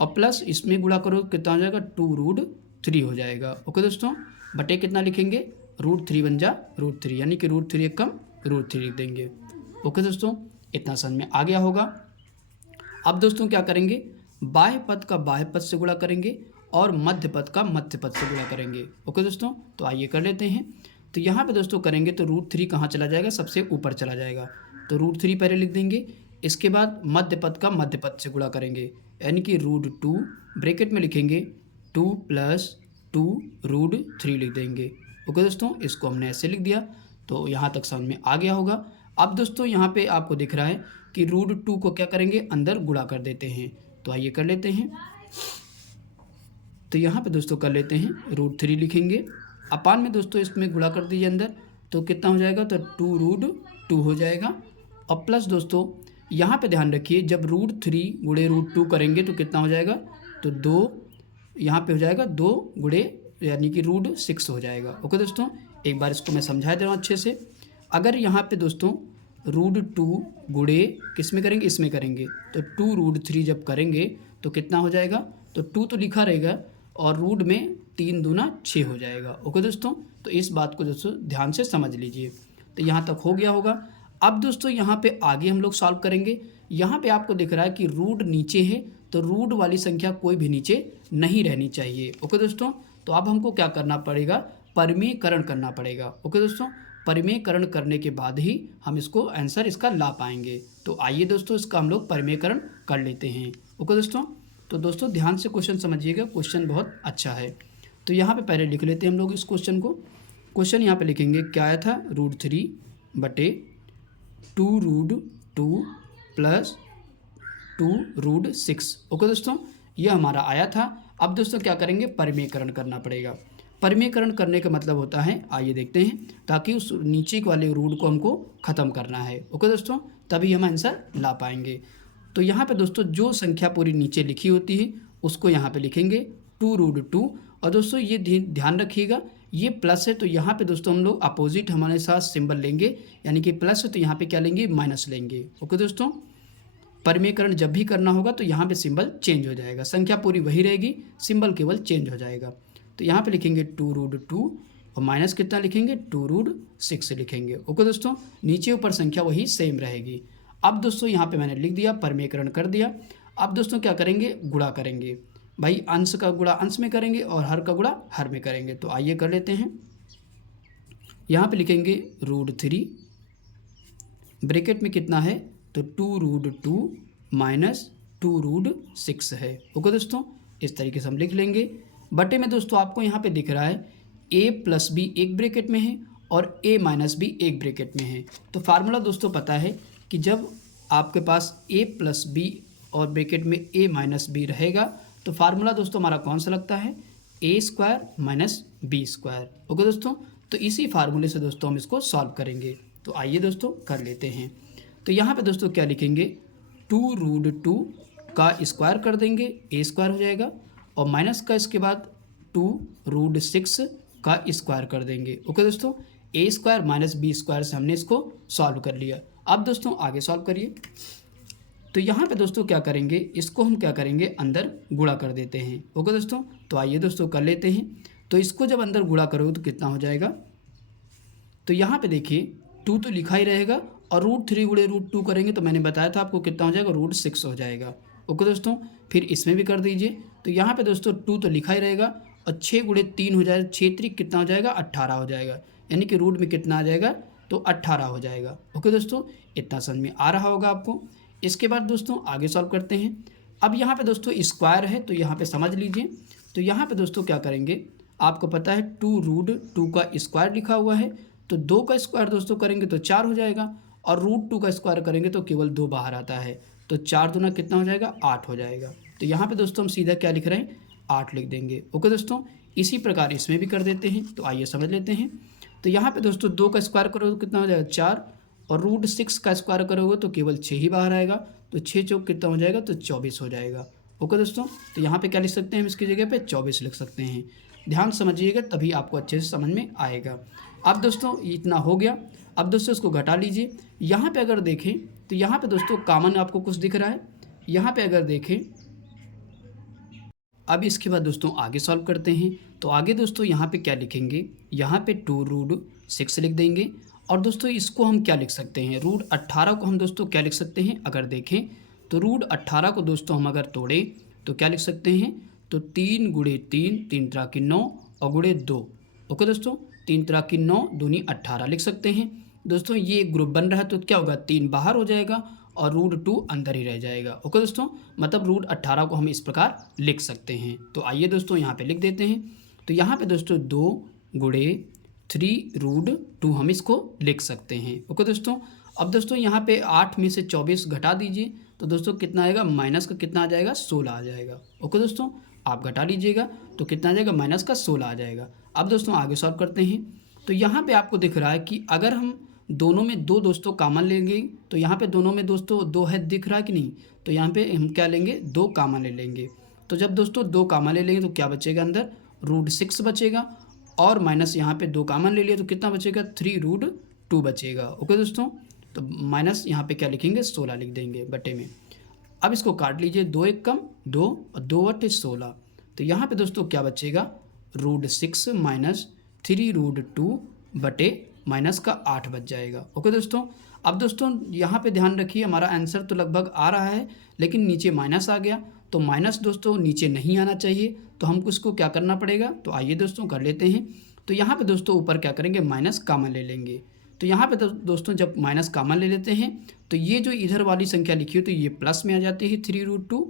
और प्लस इसमें गुणा करो कितना हो जाएगा, 2√3 हो जाएगा। ओके दोस्तों, बटे कितना लिखेंगे, √3 बन जा √3, यानी कि √3 एक कम √3 लिख देंगे। ओके दोस्तों, इतना समझ में आ गया होगा। अब दोस्तों क्या करेंगे, बाह्य पद का बाह्य पद से गुणा करेंगे और मध्य पद का मध्य पद से गुणा करेंगे। ओके दोस्तों, तो आइए कर लेते हैं। तो यहाँ पे दोस्तों करेंगे तो √3 कहाँ चला जाएगा, सबसे ऊपर चला जाएगा, तो √3 पहले लिख देंगे। इसके बाद मध्य पद का मध्य पद से गुणा करेंगे, यानी कि √2 ब्रैकेट में लिखेंगे 2 + 2 √3 लिख देंगे। ओके दोस्तों, इसको हमने ऐसे लिख दिया, तो यहाँ तक समझ में आ गया होगा। अब दोस्तों यहाँ पे आपको दिख रहा है कि √2 को क्या करेंगे, अंदर गुणा कर देते हैं। तो आइए कर लेते हैं। तो यहाँ पे दोस्तों कर लेते हैं, √3 लिखेंगे, अपान में दोस्तों इसमें गुणा कर दीजिए अंदर, तो कितना हो जाएगा, तो 2√2 हो जाएगा। और प्लस दोस्तों यहाँ पे ध्यान रखिए, जब √3 गुणे √2 करेंगे तो कितना हो जाएगा, तो 2 यहाँ पे हो जाएगा, 2 गुणे यानी कि √6 हो जाएगा। ओके दोस्तों, एक बार इसको मैं समझा दे रहा हूँ अच्छे से। अगर यहाँ पे दोस्तों √2 गुणे किस में करेंगे, इसमें करेंगे, तो 2√3 जब करेंगे तो कितना हो जाएगा, तो 2 तो लिखा रहेगा और रूट में 3 दूना 6 हो जाएगा। ओके दोस्तों, तो इस बात को दोस्तों ध्यान से समझ लीजिए। तो यहाँ तक हो गया होगा। अब दोस्तों यहाँ पे आगे हम लोग सॉल्व करेंगे। यहाँ पे आपको दिख रहा है कि रूट नीचे है, तो रूट वाली संख्या कोई भी नीचे नहीं रहनी चाहिए। ओके दोस्तों, तो अब हमको क्या करना पड़ेगा, परिमेयकरण करना पड़ेगा। ओके दोस्तों, परिमेयकरण करने के बाद ही हम इसको आंसर इसका ला पाएंगे। तो आइए दोस्तों इसका हम लोग परिमेयकरण कर लेते हैं। ओके दोस्तों, तो दोस्तों ध्यान से क्वेश्चन समझिएगा, क्वेश्चन बहुत अच्छा है। तो यहाँ पे पहले लिख लेते हैं हम लोग इस क्वेश्चन को। क्वेश्चन यहाँ पे लिखेंगे, क्या आया था, √3 बटे 2√2 प्लस 2√6। ओके दोस्तों, ये हमारा आया था। अब दोस्तों क्या करेंगे, परिमेयकरण करना पड़ेगा। परिमेयकरण करने का मतलब होता है, आइए देखते हैं, ताकि उस नीचे वाले रूट को हमको ख़त्म करना है। ओके दोस्तों, तभी हम आंसर ला पाएंगे। तो यहाँ पे दोस्तों जो संख्या पूरी नीचे लिखी होती है उसको यहाँ पे लिखेंगे 2√2। और दोस्तों ये ध्यान रखिएगा, ये प्लस है तो यहाँ पे दोस्तों हम लोग अपोजिट हमारे साथ सिंबल लेंगे, यानी कि प्लस है तो यहाँ पे क्या लेंगे, माइनस लेंगे। ओके दोस्तों, परिमेयकरण जब भी करना होगा तो यहाँ पे सिंबल चेंज हो जाएगा, संख्या पूरी वही रहेगी, सिंबल केवल चेंज हो जाएगा। तो यहाँ पे लिखेंगे 2√2 और माइनस कितना लिखेंगे, 2√6 लिखेंगे। ओके दोस्तों, नीचे ऊपर संख्या वही सेम रहेगी। अब दोस्तों यहाँ पे मैंने लिख दिया, परिमेयकरण कर दिया। अब दोस्तों क्या करेंगे, गुणा करेंगे। भाई अंश का गुणा अंश में करेंगे और हर का गुणा हर में करेंगे। तो आइए कर लेते हैं। यहाँ पे लिखेंगे √3, ब्रैकेट में कितना है, तो 2√2 माइनस 2√6 है। ओके दोस्तों, इस तरीके से हम लिख लेंगे। बटे में दोस्तों आपको यहाँ पे दिख रहा है a+b एक ब्रैकेट में है और a-b एक ब्रैकेट में है। तो फार्मूला दोस्तों पता है कि जब आपके पास a+b और ब्रैकेट में a-b रहेगा तो फार्मूला दोस्तों हमारा कौन सा लगता है, a² - b²। ओके दोस्तों, तो इसी फार्मूले से दोस्तों हम इसको सॉल्व करेंगे। तो आइए दोस्तों कर लेते हैं। तो यहाँ पे दोस्तों क्या लिखेंगे, 2√2 का स्क्वायर कर देंगे, a² हो जाएगा, और माइनस का इसके बाद 2√6 का स्क्वायर कर देंगे। ओके दोस्तों, a² - b² से हमने इसको सॉल्व कर लिया। अब दोस्तों आगे सॉल्व करिए। तो यहाँ पे दोस्तों क्या करेंगे, इसको हम क्या करेंगे, अंदर गुणा कर देते हैं। ओके दोस्तों, तो आइए दोस्तों कर लेते हैं। तो इसको जब अंदर गुणा करोगे तो कितना हो जाएगा, तो यहाँ पे देखिए 2 तो लिखा ही रहेगा और √3 गुणे √2 करेंगे तो मैंने बताया था आपको कितना हो जाएगा, √6 हो जाएगा। ओके दोस्तों, फिर इसमें भी कर दीजिए। तो यहाँ पे दोस्तों 2 तो लिखा ही रहेगा और 6 गुणे 3 हो जाएगा, 6 3 कितना हो जाएगा, 18 हो जाएगा, यानी कि रूट में कितना आ जाएगा, तो 18 हो जाएगा। ओके दोस्तों, इतना समझ में आ रहा होगा आपको। इसके बाद दोस्तों आगे सॉल्व करते हैं। अब यहाँ पे दोस्तों स्क्वायर है तो यहाँ पे समझ लीजिए। तो यहाँ पे दोस्तों क्या करेंगे, आपको पता है 2√2 का स्क्वायर लिखा हुआ है, तो 2 का स्क्वायर दोस्तों करेंगे तो 4 हो जाएगा, और √2 का स्क्वायर करेंगे तो केवल 2 बाहर आता है, तो 4 दूना कितना हो जाएगा, 8 हो जाएगा। तो यहाँ पे दोस्तों हम सीधा क्या लिख रहे हैं, 8 लिख देंगे। ओके दोस्तों, इसी प्रकार इसमें भी कर देते हैं। तो आइए समझ लेते हैं। तो यहाँ पे दोस्तों 2 का स्क्वायर करोगे तो कितना हो जाएगा, 4, और √6 का स्क्वायर करोगे तो केवल 6 ही बाहर आएगा, तो 6 चौक कितना हो जाएगा, तो 24 हो जाएगा। ओके दोस्तों, तो यहाँ पे क्या लिख सकते हैं हम, इसकी जगह पे 24 लिख सकते हैं। ध्यान समझिएगा तभी आपको अच्छे से समझ में आएगा। अब दोस्तों इतना हो गया। अब दोस्तों इसको घटा लीजिए। यहाँ पे अगर देखें तो यहाँ पे दोस्तों कॉमन आपको कुछ दिख रहा है, यहाँ पे अगर देखें। अब इसके बाद दोस्तों आगे सॉल्व करते हैं। तो आगे दोस्तों यहाँ पे क्या लिखेंगे, यहाँ पे 2√6 लिख देंगे। और दोस्तों इसको हम क्या लिख सकते हैं, √18 को हम दोस्तों क्या लिख सकते हैं, अगर देखें तो √18 को दोस्तों हम अगर तोड़ें तो क्या लिख सकते हैं, तो 3 गुणे 3, 3 त्रा की 9 और गुणे 2। ओके दोस्तों, 3 त्रा की 9 दूनी 18 लिख सकते हैं। दोस्तों ये ग्रुप बन रहा है तो क्या होगा, 3 बाहर हो जाएगा और √2 अंदर ही रह जाएगा। ओके दोस्तों, मतलब √18 को हम इस प्रकार लिख सकते हैं। तो आइए दोस्तों यहाँ पे लिख देते हैं। तो यहाँ पे दोस्तों 2 गुणे 3√2 हम इसको लिख सकते हैं। ओके दोस्तों, अब दोस्तों यहाँ पे 8 में से 24 घटा दीजिए तो दोस्तों कितना आएगा, माइनस का कितना आ जाएगा, 16 आ जाएगा। ओके दोस्तों, आप घटा लीजिएगा तो कितना आ जाएगा, माइनस का 16 आ जाएगा। अब दोस्तों आगे सॉल्व करते हैं। तो यहाँ पे आपको दिख रहा है कि अगर हम दोनों में दो दोस्तों कॉमन लेंगे तो यहाँ पे दोनों में दोस्तों 2 है, दिख रहा है कि नहीं, तो यहाँ पे हम क्या लेंगे, 2 कॉमन ले लेंगे। तो जब दोस्तों 2 कॉमन ले लेंगे तो क्या बचेगा, अंदर √6 बचेगा, और माइनस यहाँ पे 2 कॉमन ले लिया तो कितना बचेगा, 3√2 बचेगा। ओके दोस्तों, तो माइनस यहाँ पे क्या लिखेंगे, 16 लिख देंगे बटे में। अब इसको काट लीजिए, 2 1 कम 2 और 2 8 16। तो यहाँ पे दोस्तों क्या बचेगा, √6 माइनस 3√2 बटे माइनस का 8 बच जाएगा। ओके दोस्तों, अब दोस्तों यहाँ पे ध्यान रखिए, हमारा आंसर तो लगभग आ रहा है लेकिन नीचे माइनस आ गया, तो माइनस दोस्तों नीचे नहीं आना चाहिए, तो हमको इसको क्या करना पड़ेगा। तो आइए दोस्तों कर लेते हैं। तो यहाँ पे दोस्तों ऊपर क्या करेंगे, माइनस कॉमन ले लेंगे। तो यहाँ पे दोस्तों जब माइनस कॉमन ले लेते हैं तो ये जो इधर वाली संख्या लिखी हो तो ये प्लस में आ जाती है 3√2,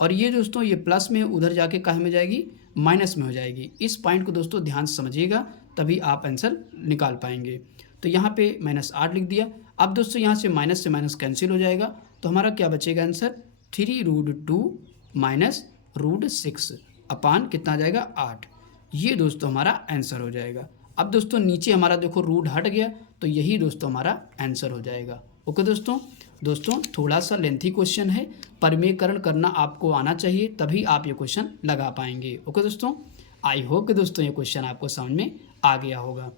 और ये दोस्तों ये प्लस में उधर जाके काहे में जाएगी, माइनस में हो जाएगी। इस पॉइंट को दोस्तों ध्यान से समझिएगा तभी आप आंसर निकाल पाएंगे। तो यहाँ पे -8 लिख दिया। अब दोस्तों यहाँ से माइनस कैंसिल हो जाएगा, तो हमारा क्या बचेगा आंसर, 3√2 माइनस √6। अपान कितना आ जाएगा 8। ये दोस्तों हमारा आंसर हो जाएगा। अब दोस्तों नीचे हमारा देखो रूट हट गया, तो यही दोस्तों हमारा आंसर हो जाएगा। ओके दोस्तों थोड़ा सा लेंथी क्वेश्चन है, परिमेयकरण करना आपको आना चाहिए, तभी आप ये क्वेश्चन लगा पाएंगे। ओके दोस्तों, आई होप कि दोस्तों ये क्वेश्चन आपको समझ में आ गया होगा।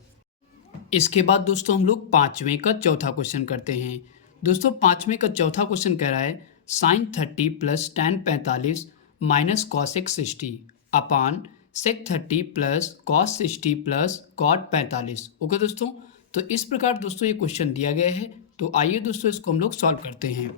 इसके बाद दोस्तों हम लोग पाँचवें का चौथा क्वेश्चन करते हैं। दोस्तों पाँचवें का चौथा क्वेश्चन कह रहा है sine 30 plus tan 45 minus cos x 60 upon sec 30 plus cos 60 plus cot 45। Okay दोस्तों, तो इस प्रकार दोस्तों ये क्वेश्चन दिया गया है। तो आइए दोस्तों इसको हम लोग सॉल्व करते हैं।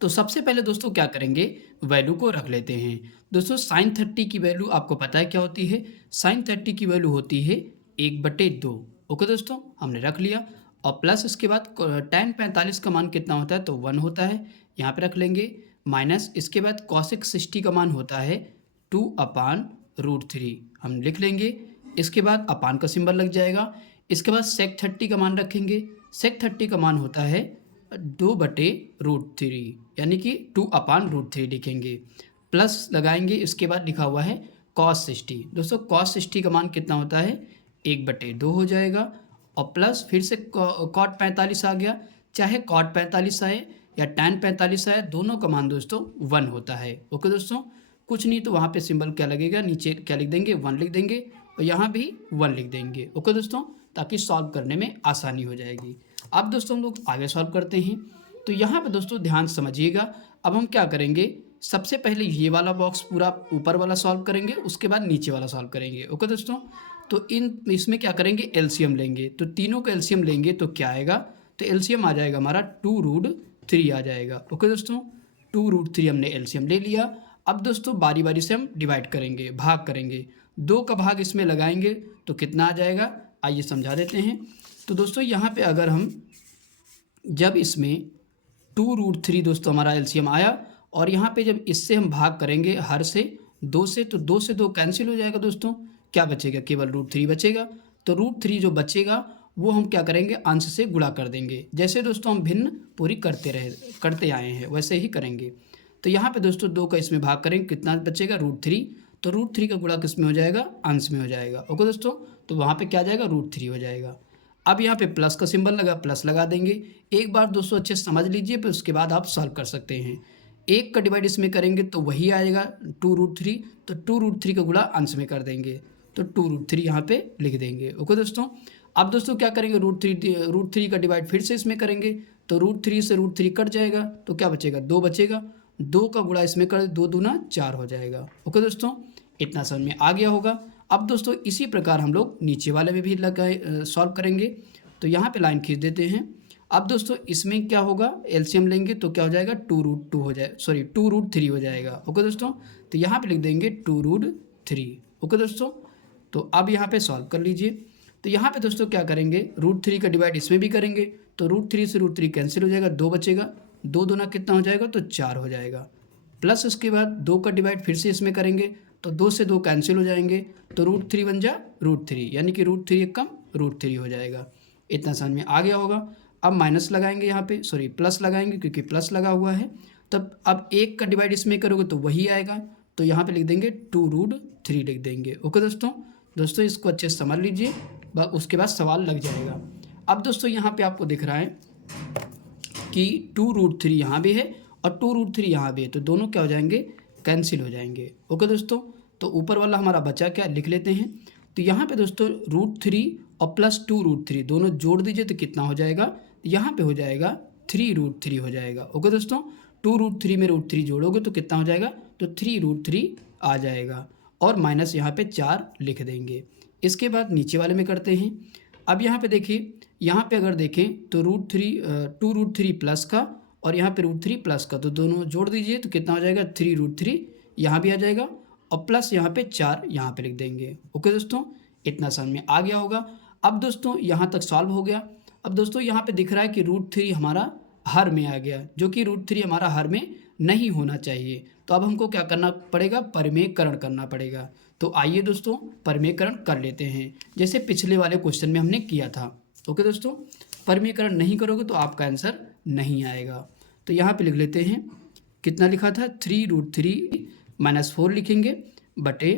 तो सबसे पहले दोस्तों क्या करेंगे, वैल्यू को रख लेते हैं। दोस्तों साइन 30 की वैल्यू आपको पता है क्या होती है, साइन 30 की वैल्यू होती है 1/2। ओके दोस्तों, हमने रख लिया। और प्लस इसके बाद tan 45 का मान कितना होता है, तो 1 होता है, यहाँ पे रख लेंगे। माइनस इसके बाद cosec 60 का मान होता है 2/√3, हम लिख लेंगे। इसके बाद अपान का सिंबल लग जाएगा। इसके बाद sec 30 का मान रखेंगे। sec 30 का मान होता है 2/√3, यानी कि 2/√3 लिखेंगे। प्लस लगाएंगे, इसके बाद लिखा हुआ है cos 60। दोस्तों cos 60 का मान कितना होता है, 1/2 हो जाएगा। और प्लस फिर से cot 45 आ गया। चाहे cot 45 आए या tan 45 आए, दोनों का मान दोस्तों 1 होता है। ओके दोस्तों, कुछ नहीं तो वहाँ पे सिंबल क्या लगेगा, नीचे क्या लिख देंगे, 1 लिख देंगे, और यहाँ भी 1 लिख देंगे। ओके दोस्तों, ताकि सॉल्व करने में आसानी हो जाएगी। अब दोस्तों हम लोग आगे सॉल्व करते हैं। तो यहाँ पे दोस्तों ध्यान समझिएगा। अब हम क्या करेंगे, सबसे पहले ये वाला बॉक्स पूरा ऊपर वाला सॉल्व करेंगे, उसके बाद नीचे वाला सॉल्व करेंगे। ओके दोस्तों, तो इसमें क्या करेंगे, एलसीएम लेंगे। तो तीनों का एलसीएम लेंगे तो क्या आएगा, तो एलसीएम आ जाएगा हमारा 2√3 आ जाएगा। ओके दोस्तों, 2√3 हमने एलसीएम ले लिया। अब दोस्तों बारी बारी से हम डिवाइड करेंगे, भाग करेंगे। 2 का भाग इसमें लगाएंगे तो कितना आ जाएगा, आइए समझा देते हैं। तो दोस्तों यहाँ पे अगर हम जब इसमें 2√3 दोस्तों हमारा एलसीएम आया, और यहाँ पे जब इससे हम भाग करेंगे हर से 2 से, तो 2 से 2 कैंसिल हो जाएगा दोस्तों। क्या बचेगा, केवल √3 बचेगा। तो √3 जो बचेगा वो हम क्या करेंगे, अंश से गुणा कर देंगे। जैसे दोस्तों हम भिन्न पूरी करते आए हैं वैसे ही करेंगे। तो यहाँ पे दोस्तों 2 का इसमें भाग करेंगे, कितना बचेगा, √3। तो √3 का गुणा किस में हो जाएगा, अंश में हो जाएगा। ओके दोस्तों, तो वहाँ पे क्या जाएगा, √3 हो जाएगा। अब यहाँ पे प्लस का सिंबल लगा, प्लस लगा देंगे। एक बार दोस्तों अच्छे से समझ लीजिए, फिर उसके बाद आप सॉल्व कर सकते हैं। 1 का डिवाइड इसमें करेंगे तो वही आएगा 2√3, तो 2√3 का गुणा अंश में कर देंगे, तो 2√3 यहाँ पे लिख देंगे। ओके दोस्तों, अब दोस्तों क्या करेंगे, √3 का डिवाइड फिर से इसमें करेंगे, तो √3 से √3 कट जाएगा, तो क्या बचेगा, 2 बचेगा। 2 का गुणा इसमें कर, 2 दूना 4 हो जाएगा। ओके दोस्तों, इतना समझ में आ गया होगा। अब दोस्तों इसी प्रकार हम लोग नीचे वाले में भी लगाए सॉल्व करेंगे। तो यहाँ पे लाइन खींच देते हैं। अब दोस्तों इसमें क्या होगा, एलसीएम लेंगे तो क्या हो जाएगा, 2√2 हो जाए, सॉरी 2√3 हो जाएगा। ओके दोस्तों, तो यहाँ पे लिख देंगे 2√3। ओके दोस्तों, तो अब यहाँ पे सॉल्व कर लीजिए। तो यहाँ पे दोस्तों क्या करेंगे, √3 का डिवाइड इसमें भी करेंगे, तो √3 से √3 कैंसिल हो जाएगा, 2 बचेगा। 2 दूना कितना हो जाएगा, तो 4 हो जाएगा। प्लस उसके बाद 2 का डिवाइड फिर से इसमें करेंगे, तो 2 से 2 कैंसिल हो जाएंगे, तो √3 बन जा √3, यानी कि √3 एक कम √3 हो जाएगा। इतना समझ में आ गया होगा। अब माइनस लगाएंगे यहाँ पे, सॉरी प्लस लगाएंगे, क्योंकि प्लस लगा हुआ है। तब अब 1 का डिवाइड इसमें करोगे तो वही आएगा, तो यहाँ पे लिख देंगे 2√3 लिख देंगे। ओके दोस्तों इसको अच्छे से समझ लीजिए, उसके बाद सवाल लग जाएगा। अब दोस्तों यहाँ पे आपको दिख रहा है कि 2√3 यहाँ भी है और 2√3 यहाँ भी है, तो दोनों क्या हो जाएंगे, कैंसिल हो जाएंगे। ओके दोस्तों, तो ऊपर वाला हमारा बचा क्या, लिख लेते हैं। तो यहाँ पे दोस्तों √3 और प्लस 2√3 दोनों जोड़ दीजिए तो कितना हो जाएगा, यहाँ पे हो जाएगा 3√3 हो जाएगा। ओके दोस्तों, 2√3 में √3 जोड़ोगे तो कितना हो जाएगा, तो 3√3 आ जाएगा, और माइनस यहाँ पे 4 लिख देंगे। इसके बाद नीचे वाले में करते हैं। अब यहाँ पे देखिए, यहाँ पे अगर देखें तो √3 प्लस का और यहाँ पे √3 प्लस का, तो दोनों जोड़ दीजिए तो कितना हो जाएगा, 3√3 यहाँ भी आ जाएगा, और प्लस यहाँ पे 4 यहाँ पे लिख देंगे। ओके दोस्तों, इतना समझ में आ गया होगा। अब दोस्तों यहाँ तक सॉल्व हो गया। अब दोस्तों यहाँ पे दिख रहा है कि √3 हमारा हर में आ गया, जो कि √3 हमारा हर में नहीं होना चाहिए। तो अब हमको क्या करना पड़ेगा, परिमेयकरण करना पड़ेगा। तो आइए दोस्तों परिमेयकरण कर लेते हैं, जैसे पिछले वाले क्वेश्चन में हमने किया था। ओके दोस्तों, परिमेयकरण नहीं करोगे तो आपका आंसर नहीं आएगा। तो यहाँ पे लिख लेते हैं, कितना लिखा था, 3√3 -4 लिखेंगे बटे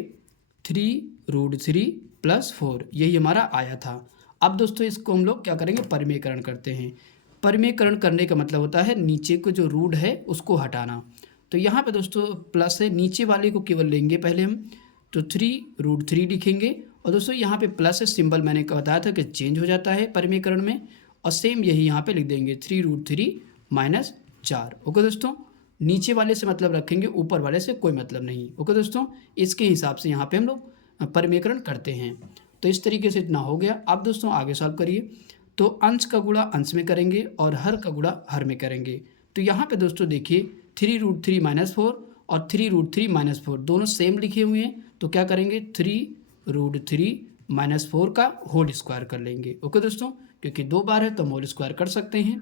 3√3 + 4, यही हमारा आया था। अब दोस्तों इसको हम लोग क्या करेंगे, परिमेयकरण करते हैं। परिमेयकरण करने का मतलब होता है नीचे को जो रूट है उसको हटाना। तो यहाँ पे दोस्तों प्लस है, नीचे वाले को केवल लेंगे पहले हम, तो 3√3 लिखेंगे। और दोस्तों यहाँ पे प्लस है, सिंबल मैंने बताया था कि चेंज हो जाता है परिमेयकरण में, और सेम यही यहाँ पे लिख देंगे 3√3 - 4। ओके दोस्तों, नीचे वाले से मतलब रखेंगे, ऊपर वाले से कोई मतलब नहीं। ओके दोस्तों, इसके हिसाब से यहाँ पे हम लोग परिमेयकरण करते हैं। तो इस तरीके से इतना हो गया। अब दोस्तों आगे सॉल्व करिए। तो अंश का गुणा अंश में करेंगे और हर का गुणा हर में करेंगे। तो यहाँ पे दोस्तों देखिए 3√3 - 4 और 3√3 - 4 दोनों सेम लिखे हुए हैं, तो क्या करेंगे 3√3 - 4 का होल स्क्वायर कर लेंगे। ओके दोस्तों, क्योंकि 2 बार है तो हम होल स्क्वायर कर सकते हैं,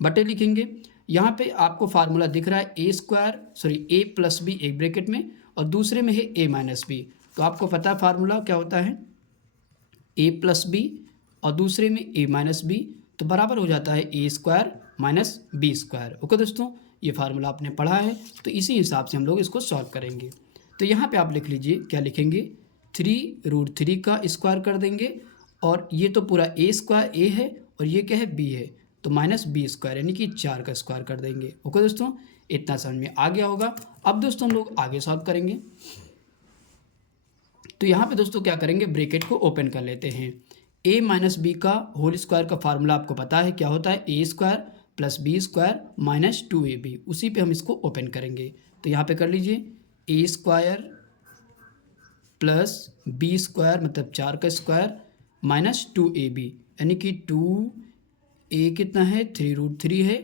बटे लिखेंगे। यहाँ पे आपको फार्मूला दिख रहा है a + b एक ब्रैकेट में और दूसरे में है a - b। तो आपको पता है फार्मूला क्या होता है, a + b और दूसरे में a - b, तो बराबर हो जाता है a² - b²। ओके दोस्तों, ये फार्मूला आपने पढ़ा है, तो इसी हिसाब से हम लोग इसको सॉल्व करेंगे। तो यहाँ पे आप लिख लीजिए, क्या लिखेंगे 3√3 का स्क्वायर कर देंगे, और ये तो पूरा a² है और ये क्या है b है, तो -b² यानी कि 4 का स्क्वायर कर देंगे। ओके दोस्तों, इतना समझ में आ गया होगा। अब दोस्तों हम लोग आगे सॉल्व करेंगे। तो यहाँ पे दोस्तों क्या करेंगे, ब्रैकेट को ओपन कर लेते हैं। a - b का होल स्क्वायर का फार्मूला आपको पता है क्या होता है, a² + b² - 2ab। उसी पे हम इसको ओपन करेंगे। तो यहाँ पे कर लीजिए a² + b² मतलब 4 का स्क्वायर - 2ab, यानी कि 2a कितना है 3√3 है,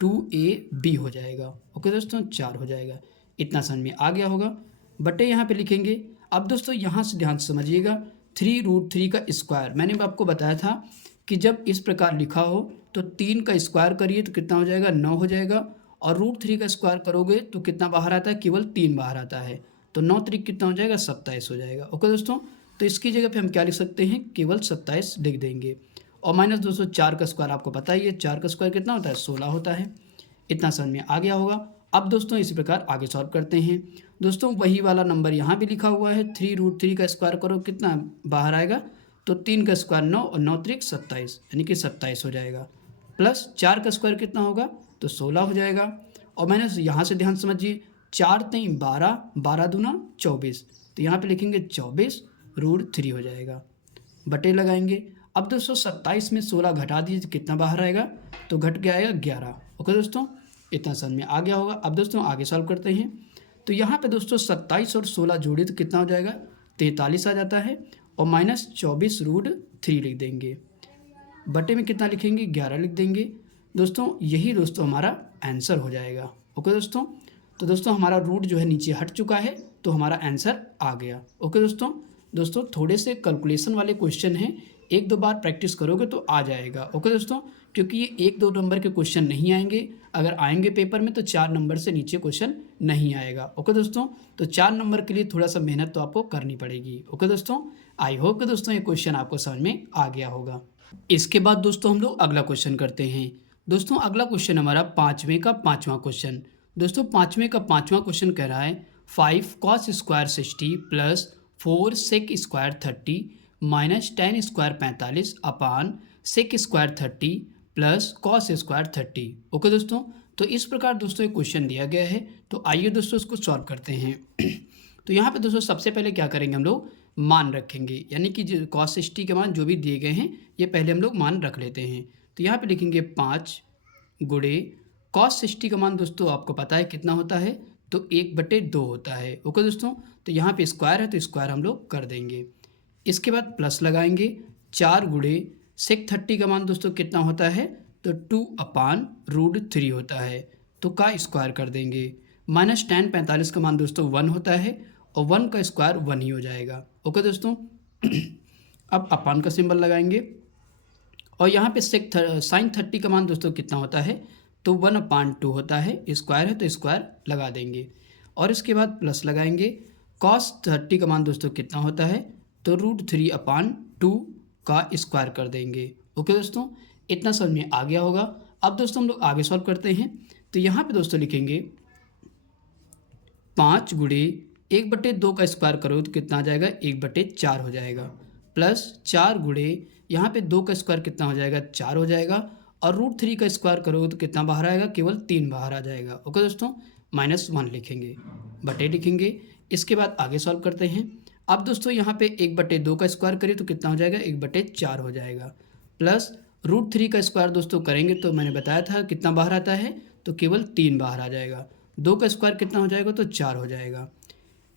2ab हो जाएगा। ओके दोस्तों, 4 हो जाएगा। इतना समझ में आ गया होगा, बटे यहाँ पे लिखेंगे। अब दोस्तों यहाँ से ध्यान से समझिएगा, 3√3 का स्क्वायर मैंने आपको बताया था कि जब इस प्रकार लिखा हो तो 3 का स्क्वायर करिए तो कितना हो जाएगा, 9 हो जाएगा, और √3 का स्क्वायर करोगे तो कितना बाहर आता है, केवल 3 बाहर आता है, तो 9 3 कितना हो जाएगा, 27 हो जाएगा। ओके दोस्तों, तो इसकी जगह पे हम क्या लिख सकते हैं, केवल 27 लिख देंगे। और माइनस दोस्तों 4 का स्क्वायर आपको पता ही है, 4 का स्क्वायर कितना होता है, 16 होता है। इतना समझ में आ गया होगा। अब दोस्तों इसी प्रकार आगे सॉल्व करते हैं। दोस्तों वही वाला नंबर यहाँ भी लिखा हुआ है, 3√3 का स्क्वायर करो कितना बाहर आएगा, तो 3 का स्क्वायर 9 और 9 3 27, यानी कि 27 हो जाएगा, प्लस 4 का स्क्वायर कितना होगा, तो 16 हो जाएगा। और मैंने यहाँ से ध्यान समझिए, 4 3 12, 12 दूना 24, तो यहाँ पे लिखेंगे 24√3 हो जाएगा, बटे लगाएंगे। अब दोस्तों 27 में 16 घटा दीजिए तो कितना बाहर आएगा, तो घट के आएगा 11। ओके दोस्तों, इतना समझ में आ गया होगा। अब दोस्तों आगे सॉल्व करते हैं। तो यहाँ पे दोस्तों 27 और 16 जोड़े तो कितना हो जाएगा, 43 आ जाता है, और -24√3 लिख देंगे, बटे में कितना लिखेंगे, 11 लिख देंगे। दोस्तों यही दोस्तों हमारा आंसर हो जाएगा। ओके दोस्तों, तो दोस्तों हमारा रूट जो है नीचे हट चुका है, तो हमारा आंसर आ गया। ओके दोस्तों थोड़े से कैलकुलेशन वाले क्वेश्चन हैं, 1-2 बार प्रैक्टिस करोगे तो आ जाएगा। ओके दोस्तों, क्योंकि ये 1-2 नंबर के क्वेश्चन नहीं आएंगे, अगर आएंगे पेपर में तो 4 नंबर से नीचे क्वेश्चन नहीं आएगा। ओके दोस्तों, तो 4 नंबर के लिए थोड़ा सा मेहनत तो आपको करनी पड़ेगी। ओके दोस्तों, आई होप कि दोस्तों ये क्वेश्चन आपको समझ में आ गया होगा। इसके बाद दोस्तों हम लोग अगला क्वेश्चन करते हैं। दोस्तों अगला क्वेश्चन हमारा 5वें का 5वां क्वेश्चन। दोस्तों 5वें का 5वां क्वेश्चन कह रहा है 5 cos square 60 + 4 sec square 30 - 10 square 45 अपान sec square 30 + cos square 30। Okay दोस्तों, तो इस प्रकार दोस्तों एक क्वेश्चन दिया गया है, तो आइए दोस्तों इसको सॉल्व करते हैं। तो यहाँ पे दोस्तों सबसे पहले क्या करेंगे, हम लोग मान रखेंगे, यानी कि जो cos 60 के मान जो भी दिए गए हैं ये पहले हम लोग मान रख लेते हैं। तो यहाँ पे लिखेंगे 5 गुणे cos 60 का मान दोस्तों आपको पता है कितना होता है, तो 1/2 होता है। ओके दोस्तों, तो यहाँ पे स्क्वायर है तो स्क्वायर हम लोग कर देंगे। इसके बाद प्लस लगाएंगे, 4 गुणे sec 30 का मान दोस्तों कितना होता है, तो 2/√3 होता है, तो का स्क्वायर कर देंगे। -tan 45 का मान दोस्तों 1 होता है, और 1 का स्क्वायर 1 ही हो जाएगा। ओके दोस्तों, अब अपान का सिंबल लगाएंगे, और यहाँ पे sin 30 का मान दोस्तों कितना होता है, तो 1/2 होता है, स्क्वायर है तो स्क्वायर लगा देंगे। और इसके बाद प्लस लगाएंगे, cos 30 का मान दोस्तों कितना होता है, तो √3/2 का स्क्वायर कर देंगे। ओके दोस्तों, इतना समझ में आ गया होगा। अब दोस्तों हम लोग आगे सॉल्व करते हैं। तो यहाँ पे दोस्तों लिखेंगे 5 गुणे 1/2 का स्क्वायर करो तो कितना आ जाएगा, 1/4 हो जाएगा, प्लस 4 गुणे यहाँ पे 2 का स्क्वायर कितना हो जाएगा, 4 हो जाएगा, और √3 का स्क्वायर करो तो कितना बाहर आएगा, केवल 3 बाहर आ जाएगा। ओके दोस्तों, -1 लिखेंगे, बटे लिखेंगे। इसके बाद आगे सॉल्व करते हैं। अब दोस्तों यहाँ पे 1/2 का स्क्वायर करिए तो कितना हो जाएगा, 1/4 हो जाएगा, प्लस √3 का स्क्वायर दोस्तों करेंगे तो मैंने बताया था कितना बाहर आता है, तो केवल 3 बाहर आ जाएगा। 2 का स्क्वायर कितना हो जाएगा, तो 4 हो जाएगा।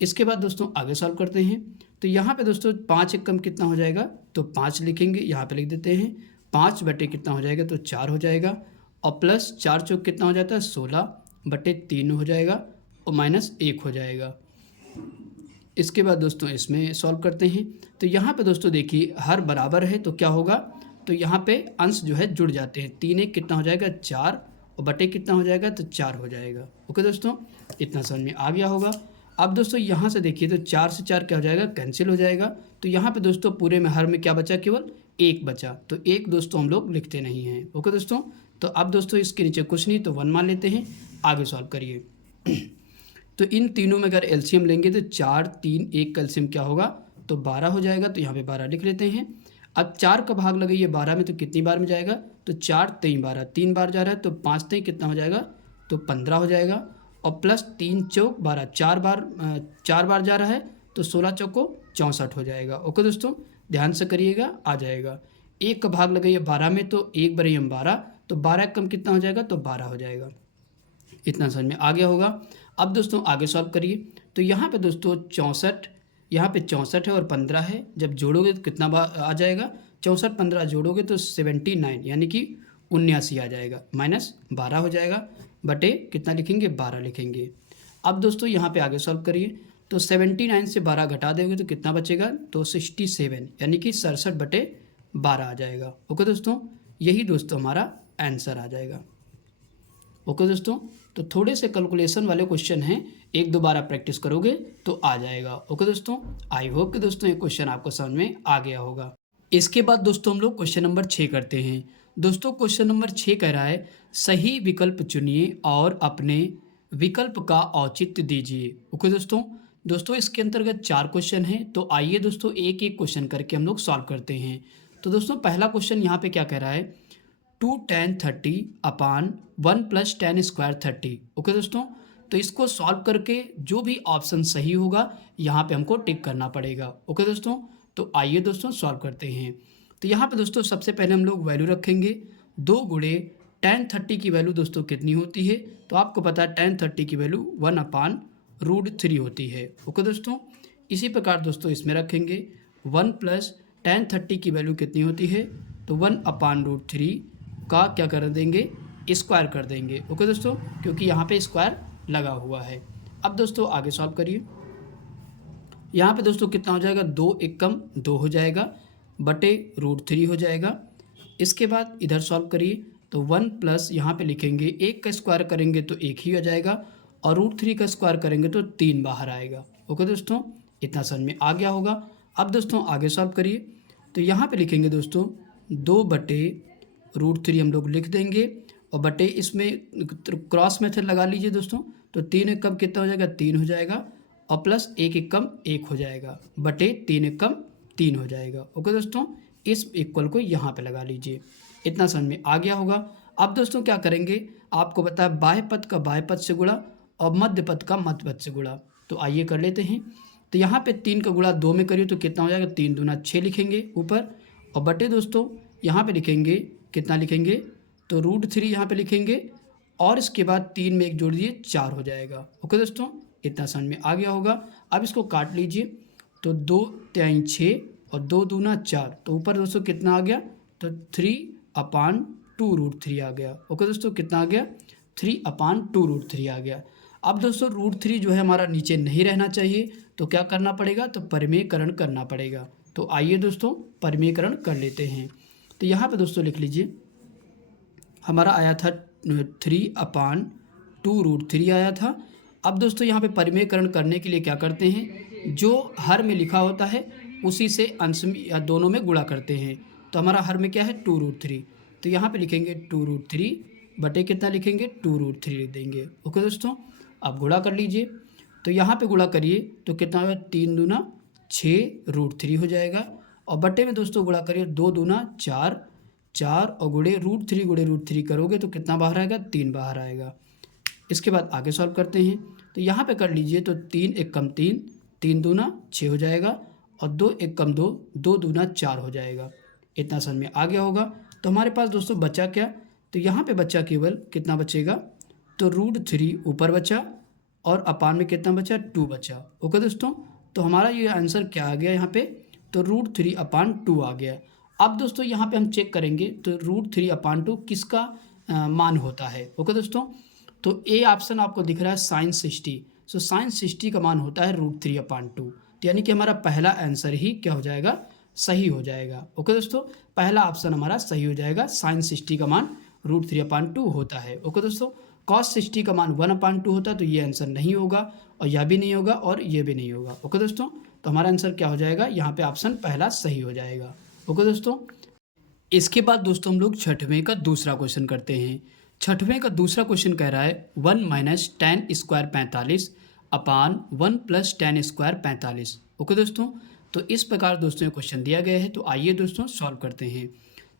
इसके बाद दोस्तों आगे सॉल्व करते हैं। तो यहाँ पे दोस्तों 5 एकम कितना हो जाएगा, तो 5 लिखेंगे, यहाँ पे लिख देते हैं। 5 बटे कितना हो जाएगा, तो 4 हो जाएगा, और प्लस 4 चौक कितना हो जाता है, 16/3 हो जाएगा, और -1 हो जाएगा। इसके बाद दोस्तों इसमें सॉल्व करते हैं। तो यहाँ पे दोस्तों देखिए हर बराबर है तो क्या होगा, तो यहाँ पे अंश जो है जुड़ जाते हैं। 3 1 कितना हो जाएगा, 4, और बटे कितना हो जाएगा, तो 4 हो जाएगा। ओके दोस्तों, इतना समझ में आ गया होगा। अब दोस्तों यहाँ से देखिए तो 4 से 4 क्या हो जाएगा, कैंसिल हो जाएगा। तो यहाँ पे दोस्तों पूरे में हर में क्या बचा, केवल 1 बचा, तो 1 दोस्तों हम लोग लिखते नहीं हैं। ओके दोस्तों, तो अब दोस्तों इसके नीचे कुछ नहीं, तो 1 मान लेते हैं। आगे सॉल्व करिए। तो इन तीनों में अगर एलसीएम लेंगे तो 4 3 1 का एलसीएम क्या होगा, तो 12 हो जाएगा। तो यहाँ पे 12 लिख लेते हैं। अब 4 का भाग लगाइए 12 में, तो कितनी बार में जाएगा, तो 4 3 12, 3 बार जा रहा है, तो 5 3 कितना हो जाएगा, तो 15 हो जाएगा, और प्लस 3 चौक 12, 4 बार जा रहा है, तो 16 चौको 64 हो जाएगा। ओके दोस्तों, ध्यान से करिएगा, आ जाएगा। 1 का भाग लगाइए 12 में, तो 1 बराबर 12, तो 12 कम कितना हो जाएगा, तो 12 हो जाएगा। इतना समझ में आ गया होगा। अब दोस्तों आगे सॉल्व करिए। तो यहाँ पे दोस्तों 64, यहाँ पे 64 है और 15 है, जब जोड़ोगे तो कितना आ जाएगा, 64 15 जोड़ोगे तो 79 यानी कि 79 आ जाएगा, -12 हो जाएगा, बटे कितना लिखेंगे, 12 लिखेंगे। अब दोस्तों यहाँ पे आगे सॉल्व करिए। तो 79 से 12 घटा देंगे तो कितना बचेगा, तो 67 यानी कि 67/12 आ जाएगा। ओके दोस्तों, यही दोस्तों हमारा आंसर आ जाएगा। ओके दोस्तों, तो थोड़े से कैलकुलेशन वाले क्वेश्चन हैं, 1 2 बार आप प्रैक्टिस करोगे तो आ जाएगा। ओके दोस्तों, आई होप कि दोस्तों ये क्वेश्चन आपको समझ में आ गया होगा। इसके बाद दोस्तों हम लोग क्वेश्चन नंबर 6 करते हैं। दोस्तों क्वेश्चन नंबर 6 कह रहा है, सही विकल्प चुनिए और अपने विकल्प का औचित्य दीजिए। ओके दोस्तों इसके अंतर्गत 4 क्वेश्चन हैं, तो आइए दोस्तों एक एक क्वेश्चन करके हम लोग सॉल्व करते हैं। तो दोस्तों पहला क्वेश्चन यहाँ पे क्या कह रहा है, 2 tan 30 अपान 1 + tan स्क्वायर 30। ओके दोस्तों, तो इसको सॉल्व करके जो भी ऑप्शन सही होगा यहाँ पे हमको टिक करना पड़ेगा। ओके दोस्तों, तो आइए दोस्तों सॉल्व करते हैं। तो यहाँ पे दोस्तों सबसे पहले हम लोग वैल्यू रखेंगे। 2 गुणे tan 30 की वैल्यू दोस्तों कितनी होती है, तो आपको पता है tan 30 की वैल्यू 1/√3 होती है। ओके दोस्तों, इसी प्रकार दोस्तों इसमें रखेंगे 1 + tan 30 की वैल्यू कितनी होती है, तो 1/√3 का क्या कर देंगे, स्क्वायर कर देंगे। ओके दोस्तों, क्योंकि यहाँ पे स्क्वायर लगा हुआ है। अब दोस्तों आगे सॉल्व करिए। यहाँ पे दोस्तों कितना हो जाएगा, 2 एकम 2 हो जाएगा, बटे √3 हो जाएगा। इसके बाद इधर सॉल्व करिए। तो 1 प्लस यहाँ पे लिखेंगे, 1 का स्क्वायर करेंगे तो 1 ही हो जाएगा, और √3 का स्क्वायर करेंगे तो 3 बाहर आएगा। ओके दोस्तों, इतना समझ में आ गया होगा। अब दोस्तों आगे सॉल्व करिए। तो यहाँ पे लिखेंगे दोस्तों 2/√3 हम लोग लिख देंगे, और बटे इसमें क्रॉस मेथड लगा लीजिए दोस्तों। तो 3 एकम कितना हो जाएगा, 3 हो जाएगा, और प्लस 1 एकम 1 हो जाएगा, बटे 3 एकम 3 हो जाएगा। ओके दोस्तों, इस इक्वल को यहाँ पे लगा लीजिए। इतना समझ में आ गया होगा। अब दोस्तों क्या करेंगे, आपको बताया बाह्य पद का बाह्य पद से गुणा और मध्य पद का मध्य पद से गुणा। तो आइए कर लेते हैं। तो यहाँ पे 3 का गुणा 2 में करिए तो कितना हो जाएगा, 3 दूना 6 लिखेंगे ऊपर, और बटे दोस्तों यहाँ पे लिखेंगे कितना लिखेंगे, तो √3 यहाँ पे लिखेंगे, और इसके बाद 3 में 1 जोड़ दिए 4 हो जाएगा। ओके दोस्तों, इतना समझ में आ गया होगा। अब इसको काट लीजिए। तो 2 3 6 और 2 दूना 4, तो ऊपर दोस्तों कितना आ गया, तो 3/2√3 आ गया। ओके दोस्तों, कितना आ गया, 3/2√3 आ गया। अब दोस्तों √3 जो है हमारा नीचे नहीं रहना चाहिए, तो क्या करना पड़ेगा, तो परिमेयकरण करना पड़ेगा। तो आइए दोस्तों परिमेयकरण कर लेते हैं। तो यहाँ पे दोस्तों लिख लीजिए, हमारा आया था 3/2√3 आया था। अब दोस्तों यहाँ पे परिमेयकरण करने के लिए क्या करते हैं, जो हर में लिखा होता है उसी से अंश में या दोनों में गुणा करते हैं। तो हमारा हर में क्या है, 2√3, तो यहाँ पे लिखेंगे 2√3 बटे कितना लिखेंगे, 2√3 लिख देंगे। ओके दोस्तों, अब गुणा कर लीजिए। तो यहाँ पे गुणा करिए तो कितना होगा, 3 दूना 6√3 हो जाएगा। और बटे में दोस्तों गुणा करिए 2 दूना 4, 4 और √3 करोगे तो कितना बाहर आएगा, 3 बाहर आएगा। इसके बाद आगे सॉल्व करते हैं। तो यहाँ पे कर लीजिए तो 3 एक कम 3, 3 दूना 6 हो जाएगा और 2 एक कम 2, 2 दूना 4 हो जाएगा। इतना समझ में आ गया होगा। तो हमारे पास दोस्तों बचा क्या, तो यहाँ पे बचा केवल कितना बचेगा, तो √3 ऊपर बचा और अपान में कितना बचा, 2 बचा। ओके दोस्तों, तो हमारा ये आंसर क्या आ गया यहाँ पे, तो √3/2 आ गया। अब दोस्तों यहाँ पे हम चेक करेंगे तो √3/2 किसका मान होता है। ओके दोस्तों, तो ए ऑप्शन आपको दिख रहा है sin60। सो sin60 का मान होता है √3/2। तो यानी कि हमारा पहला आंसर ही क्या हो जाएगा, सही हो जाएगा। ओके दोस्तों, पहला ऑप्शन हमारा सही हो जाएगा, sin60 का मान √3/2 होता है। ओके दोस्तों, cos60 का मान 1/2 होता है, तो ये आंसर नहीं होगा और यह भी नहीं होगा और ये भी नहीं होगा। ओके दोस्तों, तो हमारा आंसर क्या हो जाएगा, यहाँ पे ऑप्शन पहला सही हो जाएगा। ओके दोस्तों, इसके बाद दोस्तों हम लोग छठवें का दूसरा क्वेश्चन करते हैं। छठवें का दूसरा क्वेश्चन कह रहा है 1 - tan² 45 अपान 1 + tan² 45। ओके दोस्तों, तो इस प्रकार दोस्तों ये क्वेश्चन दिया गया है। तो आइए दोस्तों सॉल्व करते हैं।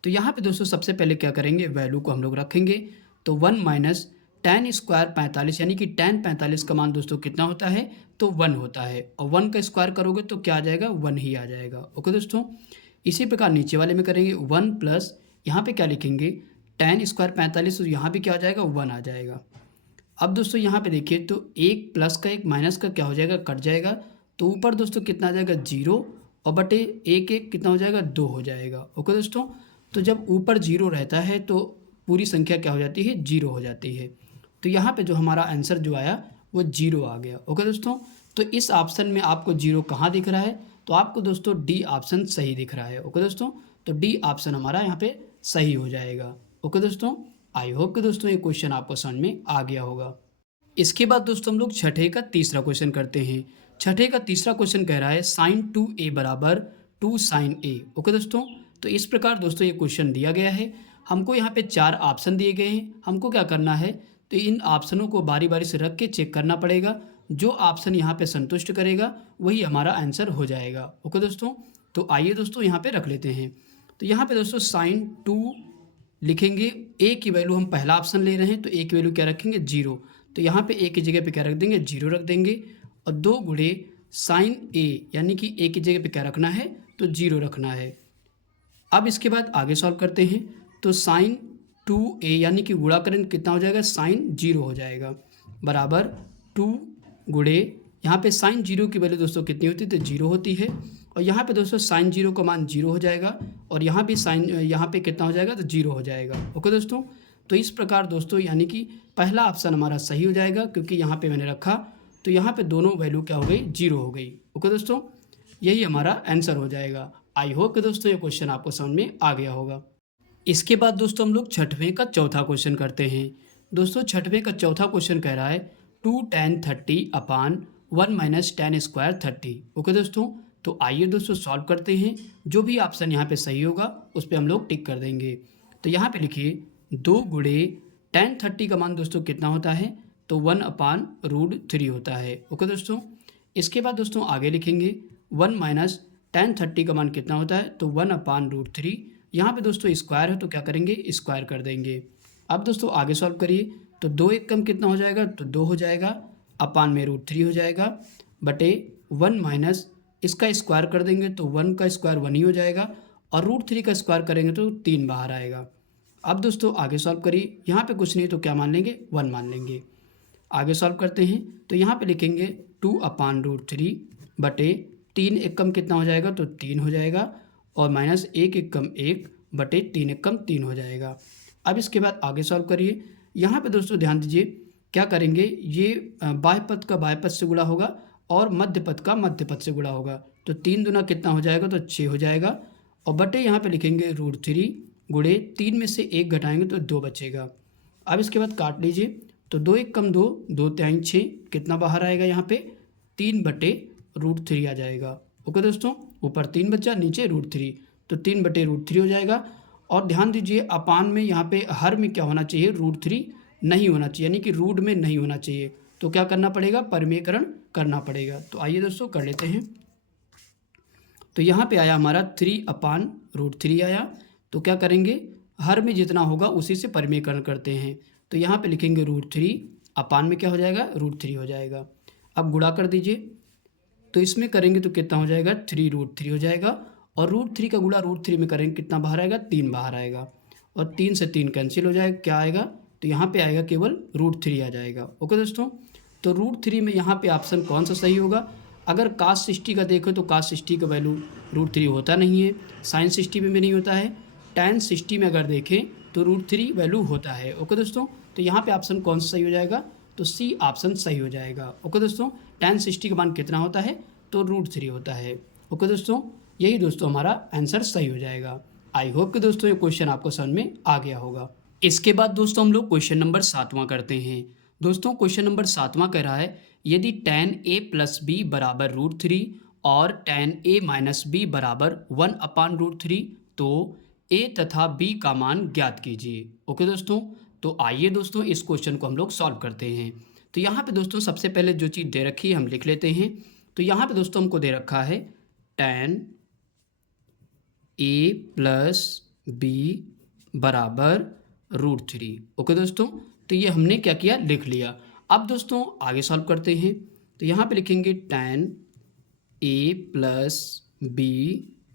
तो यहाँ पे दोस्तों सबसे पहले क्या करेंगे, वैल्यू को हम लोग रखेंगे। तो 1 - tan² 45 यानी कि tan 45 का मान दोस्तों कितना होता है, तो 1 होता है। और 1 का स्क्वायर करोगे तो क्या आ जाएगा, 1 ही आ जाएगा। ओके दोस्तों, इसी प्रकार नीचे वाले में करेंगे 1 प्लस यहाँ पे क्या लिखेंगे, tan² 45, तो यहाँ भी क्या आ जाएगा, 1 आ जाएगा। अब दोस्तों यहाँ पे देखिए तो एक प्लस का एक माइनस का क्या हो जाएगा, कट जाएगा। तो ऊपर दोस्तों कितना आ जाएगा, 0 और बटे एक एक कितना हो जाएगा, 2 हो जाएगा। ओके दोस्तों, तो जब ऊपर 0 रहता है तो पूरी संख्या क्या हो जाती है, 0 हो जाती है। तो यहाँ पे जो हमारा आंसर जो आया वो 0 आ गया। ओके दोस्तों, तो इस ऑप्शन में आपको 0 कहाँ दिख रहा है, तो आपको दोस्तों डी ऑप्शन सही दिख रहा है। ओके दोस्तों, तो डी ऑप्शन हमारा यहाँ पे सही हो जाएगा। ओके दोस्तों, आई होप कि दोस्तों ये क्वेश्चन आपको समझ में आ गया होगा। इसके बाद दोस्तों हम लोग छठे का तीसरा क्वेश्चन करते हैं। छठे का तीसरा क्वेश्चन कह रहा है sin2a = 2 sin a। ओके दोस्तों, तो इस प्रकार दोस्तों ये क्वेश्चन दिया गया है। हमको यहाँ पे 4 ऑप्शन दिए गए हैं। हमको क्या करना है, तो इन ऑप्शनों को बारी बारी से रख के चेक करना पड़ेगा। जो ऑप्शन यहाँ पे संतुष्ट करेगा वही हमारा आंसर हो जाएगा। ओके दोस्तों, तो आइए दोस्तों यहाँ पे रख लेते हैं। तो यहाँ पे दोस्तों sin2 लिखेंगे, ए की वैल्यू हम पहला ऑप्शन ले रहे हैं तो ए की वैल्यू क्या रखेंगे, 0। तो यहाँ पे ए की जगह पे क्या रख देंगे, 0 रख देंगे। और 2 गुणे sin a यानी कि ए की जगह पे क्या रखना है, तो 0 रखना है। अब इसके बाद आगे सॉल्व करते हैं। तो sin2a यानी कि गुणा करें कितना हो जाएगा, sin 0 हो जाएगा बराबर 2 गुणे यहाँ पे sin 0 की वैल्यू दोस्तों कितनी होती है, तो 0 होती है। और यहाँ पे दोस्तों sin 0 का मान 0 हो जाएगा और यहाँ भी sin यहाँ पे कितना हो जाएगा, तो 0 हो जाएगा। ओके दोस्तों, तो इस प्रकार दोस्तों यानी कि पहला ऑप्शन हमारा सही हो जाएगा क्योंकि यहाँ पे मैंने रखा तो यहाँ पे दोनों वैल्यू क्या हो गई, 0 हो गई। ओके दोस्तों, यही हमारा आंसर हो जाएगा। आई होप कि दोस्तों ये क्वेश्चन आपको समझ में आ गया होगा। इसके बाद दोस्तों हम लोग छठवें का चौथा क्वेश्चन करते हैं। दोस्तों छठवें का चौथा क्वेश्चन कह रहा है 2 tan 30 अपान 1 - tan² 30। ओके दोस्तों, तो आइए दोस्तों सॉल्व करते हैं। जो भी ऑप्शन यहाँ पे सही होगा उस पर हम लोग टिक कर देंगे। तो यहाँ पे लिखिए 2 गुणे tan 30 का मान दोस्तों कितना होता है, तो 1/√3 होता है। ओके दोस्तों, इसके बाद दोस्तों आगे लिखेंगे 1 - tan 30 का मान कितना होता है, तो 1/√3। यहाँ पे दोस्तों स्क्वायर है तो क्या करेंगे, स्क्वायर कर देंगे। अब दोस्तों आगे सॉल्व करिए तो 2 एक कम कितना हो जाएगा, तो 2 हो जाएगा, अपान में √3 हो जाएगा बटे 1 माइनस इसका स्क्वायर कर देंगे तो 1 का स्क्वायर 1 ही हो जाएगा और √3 का स्क्वायर करेंगे तो 3 बाहर आएगा। अब दोस्तों आगे सॉल्व करिए, यहाँ पे कुछ नहीं तो क्या मान लेंगे, 1 मान लेंगे। आगे सॉल्व करते हैं तो यहाँ पे लिखेंगे 2/√3 बटे 3 एक कम कितना हो जाएगा, तो 3 हो जाएगा और माइनस 1 एक कम 1 बटे 3 एक कम 3 हो जाएगा। अब इसके बाद आगे सॉल्व करिए। यहाँ पे दोस्तों ध्यान दीजिए क्या करेंगे, ये बाह्य पद का बाह्य पद से गुणा होगा और मध्य पद का मध्य पद से गुणा होगा। तो 3 दूना कितना हो जाएगा, तो 6 हो जाएगा और बटे यहाँ पे लिखेंगे √3 गुणे 3 में से 1 घटाएंगे तो 2 बचेगा। अब इसके बाद काट लीजिए तो 2 एक कम 2, 2 तिहाई 6 कितना बाहर आएगा, यहाँ पे 3 बटे √3 आ जाएगा। ओके दोस्तों, ऊपर 3 बचा नीचे √3 तो 3 बटे √3 हो जाएगा। और ध्यान दीजिए अपान में यहाँ पे हर में क्या होना चाहिए, √3 नहीं होना चाहिए, यानी कि रूट में नहीं होना चाहिए। तो क्या करना पड़ेगा, परिमेयकरण करना पड़ेगा। तो आइए दोस्तों कर लेते हैं। तो यहाँ पे आया हमारा 3/√3 आया। तो क्या करेंगे, हर में जितना होगा उसी से परिमेयकरण करते हैं। तो यहाँ पे लिखेंगे √3 अपान में क्या हो जाएगा, √3 हो जाएगा। अब गुणा कर दीजिए, तो इसमें करेंगे तो कितना हो जाएगा, 3√3 हो जाएगा। और √3 का गुणा √3 में करेंगे कितना बाहर आएगा, 3 बाहर आएगा। और 3 से 3 कैंसिल हो जाएगा, क्या आएगा, तो यहाँ पे आएगा केवल √3 आ जाएगा। ओके दोस्तों, तो √3 में यहाँ पे ऑप्शन कौन सा सही होगा। अगर cos 60 का देखो तो cos 60 का वैल्यू √3 होता नहीं है, sin 60 में भी नहीं होता है, tan 60 में अगर देखें तो √3 वैल्यू होता है। ओके दोस्तों, तो यहाँ पे ऑप्शन कौन सा सही हो जाएगा, तो सी ऑप्शन सही हो जाएगा। ओके दोस्तों, tan 60 का मान कितना होता है, तो √3 होता है। ओके दोस्तों, यही दोस्तों हमारा आंसर सही हो जाएगा। आई होप कि दोस्तों ये क्वेश्चन आपको समझ में आ गया होगा। इसके बाद दोस्तों हम लोग क्वेश्चन नंबर 7वां करते हैं। दोस्तों क्वेश्चन नंबर 7वां कह रहा है, यदि tan a + b बराबर √3 और tan a - b बराबर 1/√3 तो a तथा b का मान ज्ञात कीजिए। ओके दोस्तों, तो आइए दोस्तों इस क्वेश्चन को हम लोग सॉल्व करते हैं। तो यहाँ पे दोस्तों सबसे पहले जो चीज़ दे रखी है हम लिख लेते हैं। तो यहाँ पे दोस्तों हमको दे रखा है tan a + b बराबर √3। ओके दोस्तों, तो ये हमने क्या किया, लिख लिया। अब दोस्तों आगे सॉल्व करते हैं। तो यहाँ पे लिखेंगे tan a + b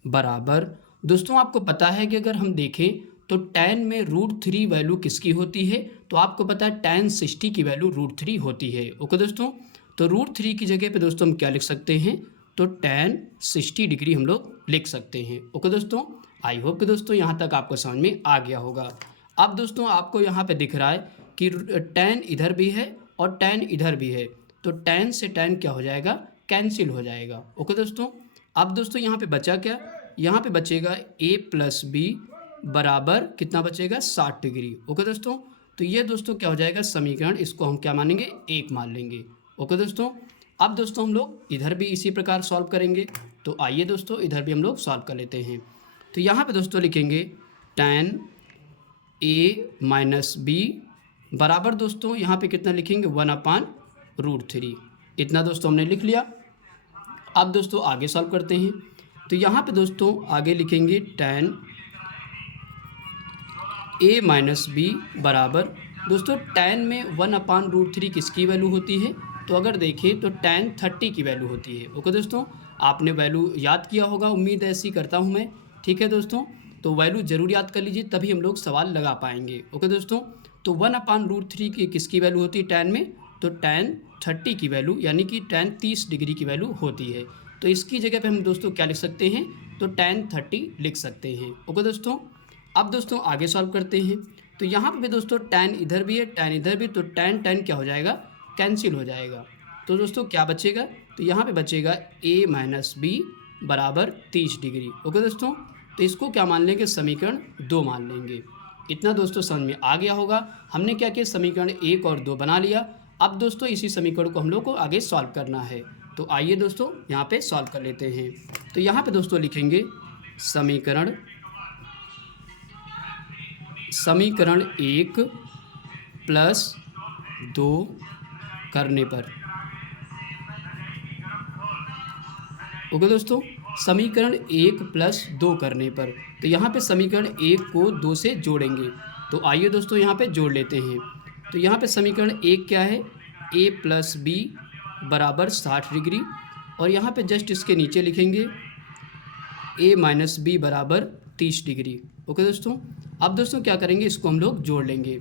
बराबर, दोस्तों आपको पता है कि अगर हम देखें तो tan में √3 वैल्यू किसकी होती है, तो आपको पता है tan 60 की वैल्यू √3 होती है। ओके दोस्तों, तो √3 की जगह पे दोस्तों हम क्या लिख सकते हैं, तो tan 60 डिग्री हम लोग लिख सकते हैं। ओके दोस्तों, आई होप कि दोस्तों यहाँ तक आपको समझ में आ गया होगा। अब दोस्तों आपको यहाँ पे दिख रहा है कि tan इधर भी है और tan इधर भी है, तो tan से tan क्या हो जाएगा, कैंसिल हो जाएगा। ओके दोस्तों, अब दोस्तों यहाँ पे बचा क्या, यहाँ पे बचेगा a + b बराबर कितना बचेगा, 60 डिग्री। ओके दोस्तों, तो ये दोस्तों क्या हो जाएगा समीकरण, इसको हम क्या मानेंगे, 1 मान लेंगे। ओके दोस्तों, अब दोस्तों हम लोग इधर भी इसी प्रकार सॉल्व करेंगे। तो आइए दोस्तों इधर भी हम लोग सॉल्व कर लेते हैं। तो यहाँ पे दोस्तों लिखेंगे tan a - b बराबर दोस्तों यहाँ पे कितना लिखेंगे, 1/√3। इतना दोस्तों हमने लिख लिया। अब दोस्तों आगे सॉल्व करते हैं। तो यहाँ पे दोस्तों आगे लिखेंगे tan a - b बराबर, दोस्तों tan में 1/√3 किसकी वैल्यू होती है, तो अगर देखें तो tan 30 की वैल्यू होती है। ओके दोस्तों, आपने वैल्यू याद किया होगा, उम्मीद ऐसी करता हूँ मैं। ठीक है दोस्तों, तो वैल्यू जरूर याद कर लीजिए, तभी हम लोग सवाल लगा पाएंगे। ओके दोस्तों, तो 1/√3 की किसकी वैल्यू होती है tan में, तो tan 30 की वैल्यू यानी कि tan 30 डिग्री की वैल्यू होती है। तो इसकी जगह पे हम दोस्तों क्या लिख सकते हैं, तो tan 30 लिख सकते हैं। ओके दोस्तों, अब दोस्तों आगे सॉल्व करते हैं। तो यहाँ पे भी दोस्तों tan इधर भी है, tan इधर भी, तो tan क्या हो जाएगा, कैंसिल हो जाएगा। तो दोस्तों क्या बचेगा, तो यहाँ पे बचेगा a - b बराबर 30 डिग्री। ओके दोस्तों, तो इसको क्या मान लेंगे, समीकरण 2 मान लेंगे। इतना दोस्तों समझ में आ गया होगा। हमने क्या किया, समीकरण 1 और 2 बना लिया। अब दोस्तों इसी समीकरण को हम लोग को आगे सॉल्व करना है। तो आइए दोस्तों यहाँ पे सॉल्व कर लेते हैं। तो यहाँ पे दोस्तों लिखेंगे समीकरण 1 + 2 करने पर। ओके दोस्तों, समीकरण 1 + 2 करने पर, तो यहाँ पे समीकरण 1 को 2 से जोड़ेंगे। तो आइए दोस्तों यहाँ पे जोड़ लेते हैं। तो यहाँ पे समीकरण 1 क्या है, a + b बराबर 60 डिग्री, और यहाँ पे जस्ट इसके नीचे लिखेंगे a - b बराबर 30 डिग्री। ओके दोस्तों, अब दोस्तों क्या करेंगे, इसको हम लोग जोड़ लेंगे।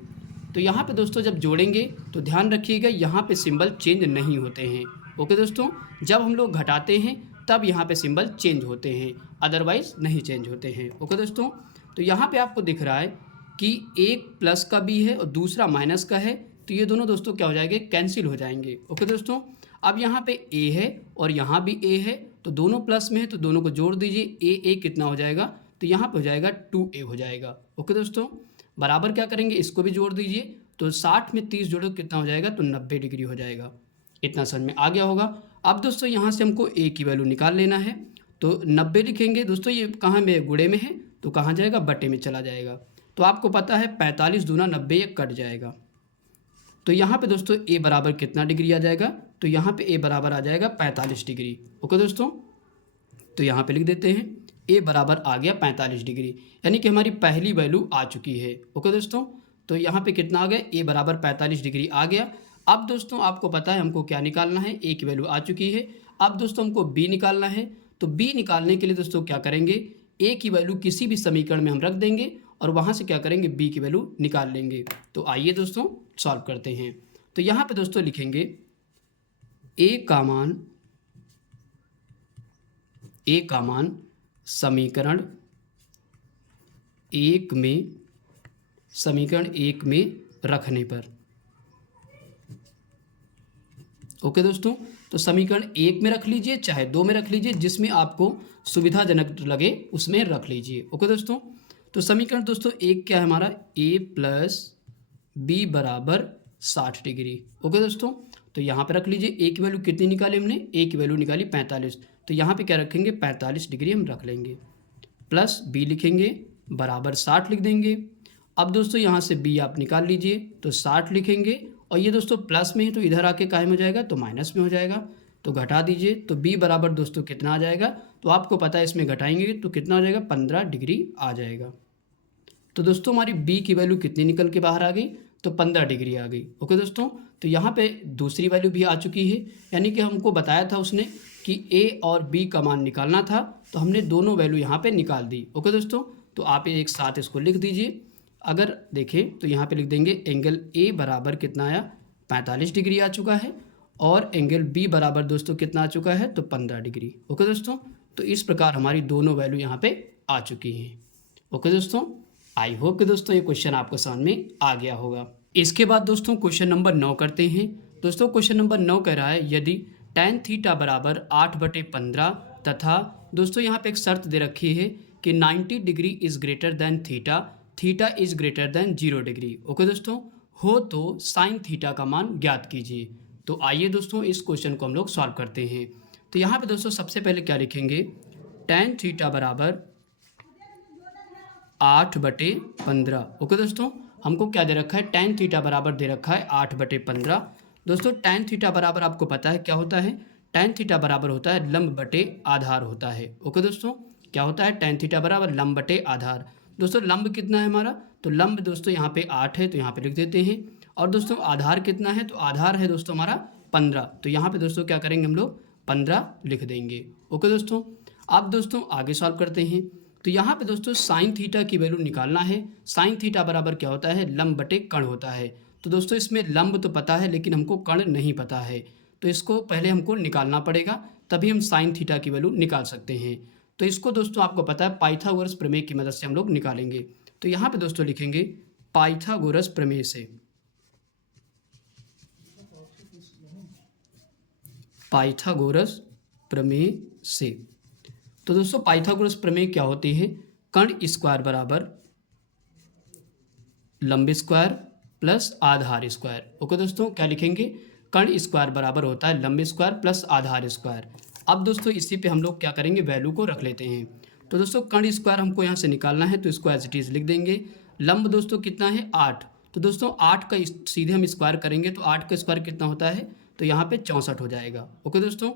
तो यहाँ पे दोस्तों जब जोड़ेंगे तो ध्यान रखिएगा यहाँ पे सिंबल चेंज नहीं होते हैं। ओके दोस्तों, जब हम लोग घटाते हैं तब यहाँ पे सिंबल चेंज होते हैं, अदरवाइज नहीं चेंज होते हैं। ओके दोस्तों, तो यहाँ पे आपको दिख रहा है कि एक प्लस का भी है और दूसरा माइनस का है, तो ये दोनों दोस्तों क्या हो जाएंगे, कैंसिल हो जाएंगे। ओके दोस्तों, अब यहाँ पे a है और यहाँ भी a है, तो दोनों प्लस में है तो दोनों को जोड़ दीजिए। a कितना हो जाएगा, तो यहाँ पे हो जाएगा 2a हो जाएगा। ओके दोस्तों, बराबर क्या करेंगे, इसको भी जोड़ दीजिए, तो 60 में 30 जोड़ो कितना हो जाएगा, तो 90 डिग्री हो जाएगा। इतना समझ में आ गया होगा। अब दोस्तों यहाँ से हमको a की वैल्यू निकाल लेना है। तो 90 लिखेंगे दोस्तों, ये कहाँ में, गुणे में है, तो कहाँ जाएगा, बटे में चला जाएगा। तो आपको पता है 45 दूना 90 ये कट जाएगा। तो यहाँ पे दोस्तों ए बराबर कितना डिग्री आ जाएगा, तो यहाँ पे ए बराबर आ जाएगा 45 डिग्री। ओके दोस्तों, तो यहाँ पे लिख देते हैं ए बराबर आ गया 45 डिग्री, यानी कि हमारी पहली वैल्यू आ चुकी है। ओके दोस्तों, तो यहाँ पे कितना आ गया, ए बराबर 45 डिग्री आ गया। अब दोस्तों आपको पता है हमको क्या निकालना है, ए की वैल्यू आ चुकी है। अब दोस्तों हमको बी निकालना है, तो बी निकालने के लिए दोस्तों क्या करेंगे, ए की वैल्यू किसी भी समीकरण में हम रख देंगे और वहाँ से क्या करेंगे, बी की वैल्यू निकाल लेंगे। तो आइए दोस्तों सॉल्व करते हैं। तो यहाँ पे दोस्तों लिखेंगे ए का मान समीकरण एक में रखने पर। ओके दोस्तों, तो समीकरण एक में रख लीजिए चाहे दो में रख लीजिए, जिसमें आपको सुविधाजनक लगे उसमें रख लीजिए। ओके दोस्तों, तो समीकरण दोस्तों एक क्या है हमारा, ए प्लस बी बराबर 60 डिग्री। ओके दोस्तों, तो यहाँ पे रख लीजिए ए की वैल्यू कितनी निकाली हमने, ए की वैल्यू निकाली 45, तो यहाँ पे क्या रखेंगे 45 डिग्री हम रख लेंगे, प्लस बी लिखेंगे बराबर 60 लिख देंगे। अब दोस्तों यहाँ से बी आप निकाल लीजिए, तो 60 लिखेंगे और ये दोस्तों प्लस में है तो इधर आके काहे में हो जाएगा, तो माइनस में हो जाएगा, तो घटा दीजिए। तो बी बराबर दोस्तों कितना आ जाएगा, तो आपको पता है इसमें घटाएंगे तो कितना आ जाएगा, 15 डिग्री आ जाएगा। तो दोस्तों हमारी बी की वैल्यू कितनी निकल के बाहर आ गई, तो 15 डिग्री आ गई। ओके दोस्तों, तो यहाँ पे दूसरी वैल्यू भी आ चुकी है, यानी कि हमको बताया था उसने कि ए और बी का मान निकालना था, तो हमने दोनों वैल्यू यहाँ पे निकाल दी। ओके दोस्तों, तो आप एक साथ इसको लिख दीजिए। अगर देखें तो यहाँ पे लिख देंगे एंगल ए बराबर कितना आया, 45 डिग्री आ चुका है, और एंगल बी बराबर दोस्तों कितना आ चुका है, तो 15 डिग्री। ओके दोस्तों, तो इस प्रकार हमारी दोनों वैल्यू यहाँ पे आ चुकी हैं। ओके दोस्तों, आई होप कि दोस्तों ये क्वेश्चन आपको समझ में आ गया होगा। इसके बाद दोस्तों क्वेश्चन नंबर 9 करते हैं। दोस्तों क्वेश्चन नंबर 9 कह रहा है यदि tan थीटा बराबर 8/15 तथा दोस्तों यहाँ पे एक शर्त दे रखी है कि 90 degree is greater than theta is greater then 0 degree. Okay दोस्तों, हो तो साइन थीटा का मान ज्ञात कीजिए। तो आइए दोस्तों इस क्वेश्चन को हम लोग सॉल्व करते हैं। तो यहाँ पे दोस्तों सबसे पहले क्या लिखेंगे, tan थीटा बराबर 8/15। ओके दोस्तों, हमको क्या दे रखा है, tan थीटा बराबर दे रखा है 8/15। दोस्तों tan थीटा बराबर आपको पता है क्या होता है, tan थीटा बराबर होता है लंब बटे आधार होता है। ओके दोस्तों, क्या होता है, tan थीटा बराबर लंब बटे आधार। दोस्तों लंब कितना है हमारा, तो लंब दोस्तों यहाँ पे 8 है, तो यहाँ पे लिख देते हैं। और दोस्तों आधार कितना है, तो आधार है दोस्तों हमारा 15, तो यहाँ पे दोस्तों क्या करेंगे हम लोग 15 लिख देंगे। ओके दोस्तों, अब दोस्तों आगे सॉल्व करते हैं। तो यहाँ पे दोस्तों साइन थीटा की वैल्यू निकालना है। साइन थीटा बराबर क्या होता है, लंब बटे कर्ण होता है। तो दोस्तों इसमें लंब तो पता है लेकिन हमको कर्ण नहीं पता है, तो इसको पहले हमको निकालना पड़ेगा, तभी हम साइन थीटा की वैल्यू निकाल सकते हैं। तो इसको दोस्तों आपको पता है पाइथागोरस प्रमेय की मदद से हम लोग निकालेंगे। तो यहाँ पे दोस्तों लिखेंगे पाइथागोरस प्रमेय से, पाइथागोरस प्रमेय से। तो दोस्तों पाइथागोरस प्रमेय क्या होती है, कर्ण स्क्वायर बराबर लंब स्क्वायर प्लस आधार स्क्वायर। ओके दोस्तों, क्या लिखेंगे, कर्ण स्क्वायर बराबर होता है लंब स्क्वायर प्लस आधार स्क्वायर। अब दोस्तों इसी पे हम लोग क्या करेंगे, वैल्यू को रख लेते हैं। तो दोस्तों कर्ण स्क्वायर हमको यहाँ से निकालना है, तो इसको एज इट इज लिख देंगे। लंब दोस्तों कितना है 8, तो दोस्तों 8 का सीधे हम स्क्वायर करेंगे, तो 8 का स्क्वायर कितना होता है, तो यहाँ पे 64 हो जाएगा। ओके दोस्तों,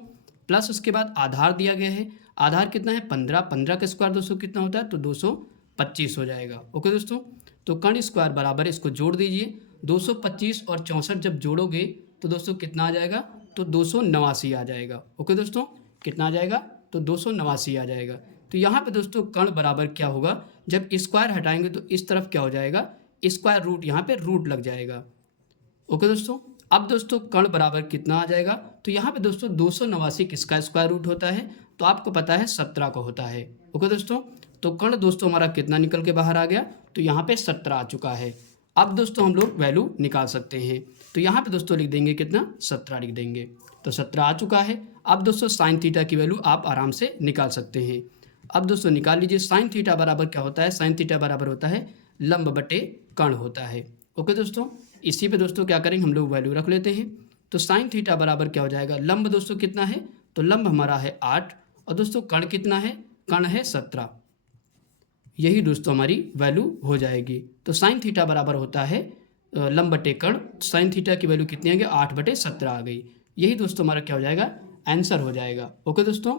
प्लस उसके बाद आधार दिया गया है, आधार कितना है 15, 15 का स्क्वायर दोस्तों कितना होता है, तो 225 हो जाएगा। ओके दोस्तों, तो कर्ण स्क्वायर बराबर इसको जोड़ दीजिए, 225 और 64 जब जोड़ोगे तो दोस्तों कितना आ जाएगा, तो 289 आ जाएगा। ओके दोस्तों, कितना आ जाएगा, तो 289 आ जाएगा। तो यहाँ पे दोस्तों कर्ण बराबर क्या होगा, जब स्क्वायर हटाएंगे तो इस तरफ क्या हो जाएगा, स्क्वायर रूट, यहाँ पे रूट लग जाएगा। ओके दोस्तों, अब दोस्तों कर्ण बराबर कितना आ जाएगा, तो यहाँ पे दोस्तों 289 किसका स्क्वायर रूट होता है, तो आपको पता है 17 का होता है। ओके दोस्तों, तो कर्ण दोस्तों हमारा कितना निकल के बाहर आ गया, तो यहाँ पे 17 आ चुका है। अब दोस्तों हम लोग वैल्यू निकाल सकते हैं, तो यहाँ पे दोस्तों लिख देंगे कितना, 17 लिख देंगे, तो 17 आ चुका है। अब दोस्तों साइन थीटा की वैल्यू आप आराम से निकाल सकते हैं। अब दोस्तों निकाल लीजिए, साइन थीटा बराबर क्या होता है, साइन थीटा बराबर होता है लंब बटे कर्ण होता है। ओके दोस्तों, इसी पे दोस्तों क्या करेंगे, हम लोग वैल्यू रख लेते हैं। तो साइन थीटा बराबर क्या हो जाएगा, लंब दोस्तों कितना है, तो लंब हमारा है 8, और दोस्तों कर्ण कितना है, कर्ण है 17। यही दोस्तों हमारी वैल्यू हो जाएगी। तो साइन थीटा बराबर होता है लंब बटे कर्ण, साइन थीटा की वैल्यू कितनी आ गई 8/17 आ गई। यही दोस्तों हमारा क्या हो जाएगा, आंसर हो जाएगा। ओके दोस्तों,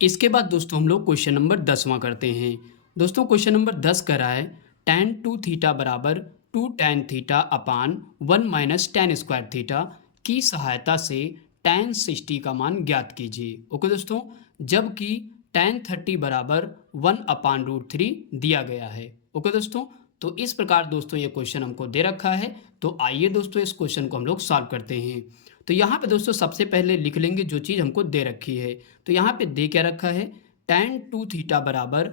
इसके बाद दोस्तों हम लोग क्वेश्चन नंबर 10वां करते हैं। दोस्तों क्वेश्चन नंबर 10 कह रहा है tan 2 थीटा बराबर 2 tan theta upon 1 minus tan square theta की सहायता से tan 60 का मान ज्ञात कीजिए। ओके दोस्तों, जबकि tan 30 बराबर 1/√3 दिया गया है। ओके दोस्तों, तो इस प्रकार दोस्तों ये क्वेश्चन हमको दे रखा है। तो आइए दोस्तों इस क्वेश्चन को हम लोग सॉल्व करते हैं। तो यहाँ पे दोस्तों सबसे पहले लिख लेंगे जो चीज़ हमको दे रखी है। तो यहाँ पे दे क्या रखा है, tan 2 थीटा बराबर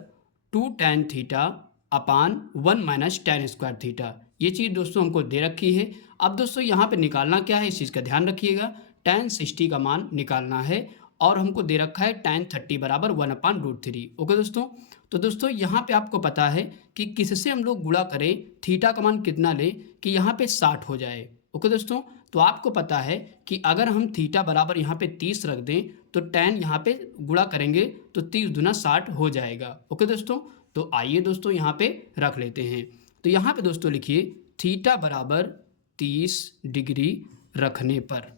2 tan theta upon 1 minus tan square theta, ये चीज़ दोस्तों हमको दे रखी है। अब दोस्तों यहाँ पे निकालना क्या है, इस चीज़ का ध्यान रखिएगा। tan 60 का मान निकालना है और हमको दे रखा है tan 30 बराबर 1/√3। ओके दोस्तों, तो दोस्तों यहाँ पे आपको पता है कि किससे हम लोग गुणा करें, थीटा का मान कितना ले कि यहाँ पे 60 हो जाए। ओके दोस्तों, तो आपको पता है कि अगर हम थीटा बराबर यहाँ पे 30 रख दें तो tan यहाँ पे गुणा करेंगे तो 30 दूना 60 हो जाएगा। ओके दोस्तों, तो आइए दोस्तों यहाँ पे रख लेते हैं। तो यहाँ पे दोस्तों लिखिए थीटा बराबर 30 डिग्री रखने पर।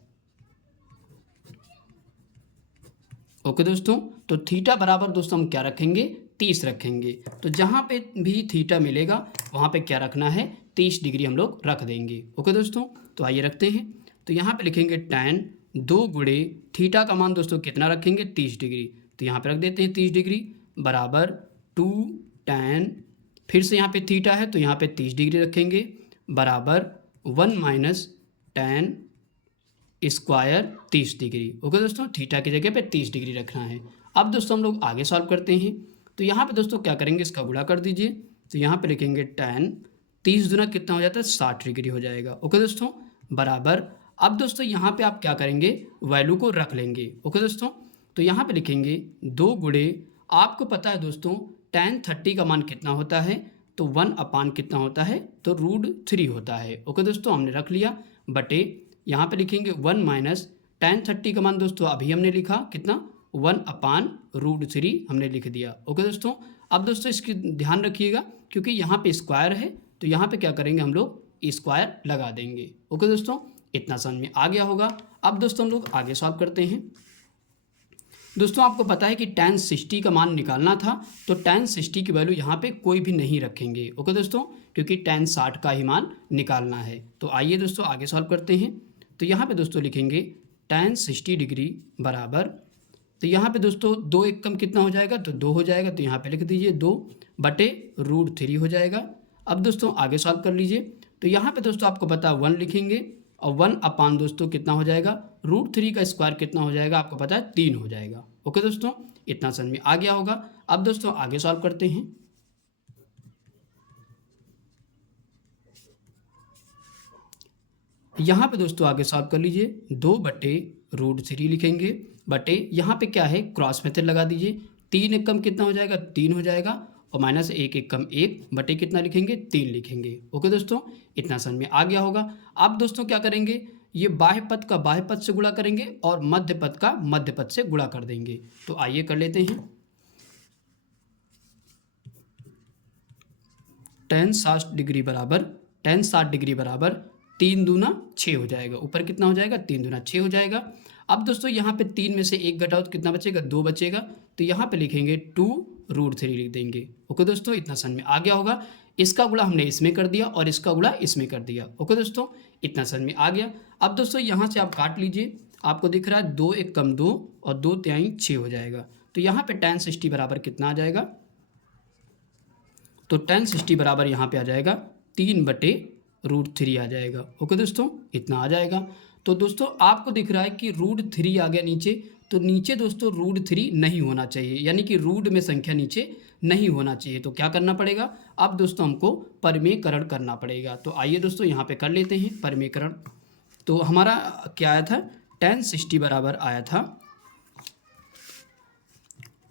ओके दोस्तों, तो थीटा बराबर दोस्तों हम क्या रखेंगे, 30 रखेंगे। तो जहाँ पे भी थीटा मिलेगा वहाँ पे क्या रखना है, 30 डिग्री हम लोग रख देंगे। ओके दोस्तों, तो आइए रखते हैं। तो यहाँ पे लिखेंगे tan 2 गुणे थीटा का मान दोस्तों कितना रखेंगे, 30 डिग्री। तो यहाँ पे रख देते हैं 30 डिग्री बराबर 2 tan, फिर से यहाँ पे थीटा है तो यहाँ पे 30 डिग्री रखेंगे बराबर 1 minus tan square 30 degree. Okay दोस्तों, थीटा की जगह पे 30 डिग्री रखना है। अब दोस्तों हम लोग आगे सॉल्व करते हैं। तो यहाँ पे दोस्तों क्या करेंगे, इसका गुणा कर दीजिए। तो यहाँ पे लिखेंगे tan 30 गुना कितना हो जाता है, 60 डिग्री हो जाएगा। ओके दोस्तों, बराबर, अब दोस्तों यहाँ पे आप क्या करेंगे, वैल्यू को रख लेंगे। ओके दोस्तों, तो यहाँ पे लिखेंगे 2 गुणे, आपको पता है दोस्तों tan 30 का मान कितना होता है, तो 1 कितना होता है, तो √3 होता है। ओके दोस्तों, हमने रख लिया बटे यहाँ पे लिखेंगे 1 माइनस tan 30 का मान दोस्तों अभी हमने लिखा कितना, 1/√3 हमने लिख दिया। ओके दोस्तों, अब दोस्तों इसकी ध्यान रखिएगा क्योंकि यहाँ पे स्क्वायर है तो यहाँ पे क्या करेंगे, हम लोग स्क्वायर लगा देंगे। ओके दोस्तों, इतना समझ में आ गया होगा। अब दोस्तों हम लोग आगे सॉल्व करते हैं। दोस्तों आपको पता है कि tan 60 का मान निकालना था, तो tan 60 की वैल्यू यहाँ पे कोई भी नहीं रखेंगे। ओके दोस्तों, क्योंकि tan 60 का ही मान निकालना है। तो आइए दोस्तों आगे सॉल्व करते हैं। तो यहाँ पे दोस्तों लिखेंगे tan 60 डिग्री बराबर, तो यहाँ पे दोस्तों 2 एक कम कितना हो जाएगा, तो 2 हो जाएगा। तो यहाँ पे लिख दीजिए 2 बटे √3 हो जाएगा। अब दोस्तों आगे सॉल्व कर लीजिए। तो यहाँ पे दोस्तों आपको पता है 1 लिखेंगे और 1 दोस्तों कितना हो जाएगा, √3 का स्क्वायर कितना हो जाएगा, आपको पता है 3 हो जाएगा। ओके दोस्तों, इतना समझ में आ गया होगा। अब दोस्तों आगे सॉल्व करते हैं। यहाँ पे दोस्तों आगे सॉल्व कर लीजिए 2 बटे √3 लिखेंगे बटे, यहाँ पे क्या है, क्रॉस मेथड लगा दीजिए। 3 एक कम कितना हो जाएगा, 3 हो जाएगा और माइनस 1 एक कम 1 बटे कितना लिखेंगे, 3 लिखेंगे। ओके दोस्तों, इतना समझ में आ गया होगा। अब दोस्तों क्या करेंगे, ये बाह्य पद का बाह्य पद से गुणा करेंगे और मध्य पद का मध्य पद से गुणा कर देंगे। तो आइए कर लेते हैं। tan 60 डिग्री बराबर 3 दूना 6 हो जाएगा। ऊपर कितना हो जाएगा, 3 दूना 6 हो जाएगा। अब दोस्तों यहाँ पे 3 में से 1 घटाओ तो कितना बचेगा, 2 बचेगा। तो यहाँ पे लिखेंगे 2√3 लिख देंगे। ओके दोस्तों, इतना समझ में आ गया होगा। इसका गुणा हमने इसमें कर दिया और इसका गुणा इसमें कर दिया। ओके दोस्तों, इतना समझ में आ गया। अब दोस्तों यहाँ से आप काट लीजिए, आपको दिख रहा है 2 एक कम 2 और 2 तिहाई 6 हो जाएगा। तो यहाँ पे tan 60 बराबर कितना आ जाएगा, तो tan 60 बराबर यहाँ पे आ जाएगा 3 बटे √3 आ जाएगा। ओके दोस्तों, इतना आ जाएगा। तो दोस्तों आपको दिख रहा है कि √3 आ गया नीचे, तो नीचे दोस्तों √3 नहीं होना चाहिए, यानी कि रूट में संख्या नीचे नहीं होना चाहिए। तो क्या करना पड़ेगा, अब दोस्तों हमको परिमेयकरण करना पड़ेगा। तो आइए दोस्तों यहाँ पे कर लेते हैं परिमेयकरण। तो हमारा क्या आया था, tan 60 बराबर आया था,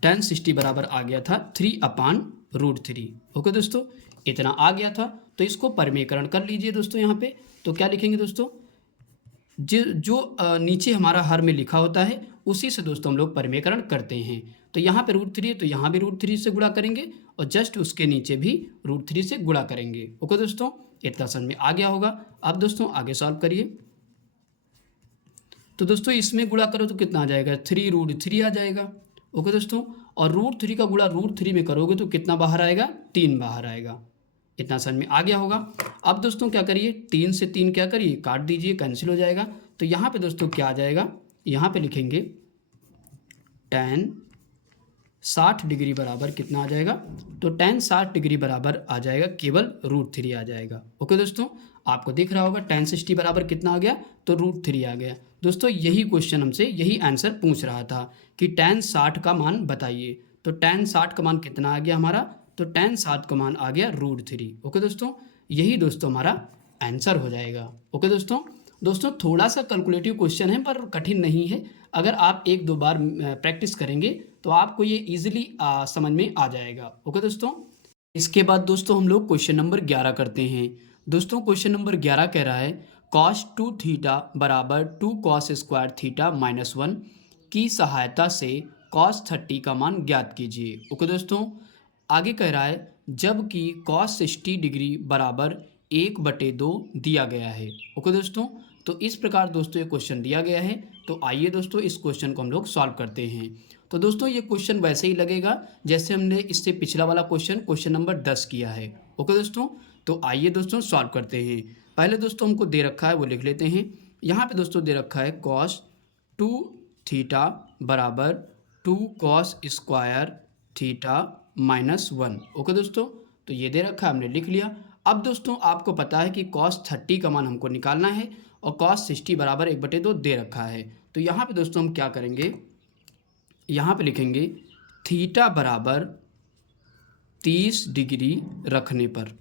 tan 60 बराबर आ गया था 3/√3। ओके दोस्तों, इतना आ गया था। तो इसको परिमेयकरण कर लीजिए दोस्तों। यहाँ पे तो क्या लिखेंगे दोस्तों, जो नीचे हमारा हर में लिखा होता है उसी से दोस्तों हम लोग परिमेयकरण करते हैं। तो यहाँ पे √3 है तो यहाँ भी √3 से गुणा करेंगे और जस्ट उसके नीचे भी √3 से गुणा करेंगे। ओके दोस्तों, इतना समझ में आ गया होगा। अब दोस्तों आगे सॉल्व करिए। तो दोस्तों इसमें गुणा करो तो कितना आ जाएगा, 3√3 आ जाएगा। ओके दोस्तों, और √3 का गुणा √3 में करोगे तो कितना बाहर आएगा, 3 बाहर आएगा। इतना समझ में आ गया होगा। अब दोस्तों क्या करिए, 3 से 3 क्या करिए, काट दीजिए, कैंसिल हो जाएगा। तो यहाँ पे दोस्तों क्या आ जाएगा, यहाँ पे लिखेंगे tan 60 डिग्री बराबर कितना आ जाएगा, तो tan 60 डिग्री बराबर आ जाएगा केवल √3 आ जाएगा। ओके दोस्तों, आपको दिख रहा होगा tan 60 बराबर कितना आ गया, तो √3 आ गया। दोस्तों यही क्वेश्चन हमसे यही आंसर पूछ रहा था कि tan 60 का मान बताइए। तो tan 60 का मान कितना आ गया हमारा, तो tan 60 का मान आ गया √3। ओके दोस्तों, यही दोस्तों हमारा आंसर हो जाएगा। ओके दोस्तों, थोड़ा सा कैलकुलेटिव क्वेश्चन है पर कठिन नहीं है। अगर आप एक दो बार प्रैक्टिस करेंगे तो आपको ये इजीली समझ में आ जाएगा। ओके दोस्तों, इसके बाद दोस्तों हम लोग क्वेश्चन नंबर 11 करते हैं। दोस्तों क्वेश्चन नंबर 11 कह रहा है cos 2 थीटा बराबर 2 cos स्क्वायर थीटा -1 की सहायता से cos 30 का मान ज्ञात कीजिए। ओके दोस्तों, आगे कह रहा है जबकि cos 60 डिग्री बराबर 1/2 दिया गया है। ओके दोस्तों, तो इस प्रकार दोस्तों ये क्वेश्चन दिया गया है। तो आइए दोस्तों इस क्वेश्चन को हम लोग सॉल्व करते हैं। तो दोस्तों ये क्वेश्चन वैसे ही लगेगा जैसे हमने इससे पिछला वाला क्वेश्चन नंबर 10 किया है। ओके दोस्तों, तो आइए दोस्तों सॉल्व करते हैं। पहले दोस्तों हमको दे रखा है वो लिख लेते हैं। यहाँ पे दोस्तों दे रखा है cos 2 थीटा बराबर 2 cos स्क्वायर थीटा -1। ओके दोस्तों, तो ये दे रखा है, हमने लिख लिया। अब दोस्तों आपको पता है कि cos 30 का मान हमको निकालना है और cos 60 बराबर 1/2 दे रखा है। तो यहाँ पे दोस्तों हम क्या करेंगे, यहाँ पे लिखेंगे थीटा बराबर 30 डिग्री रखने पर,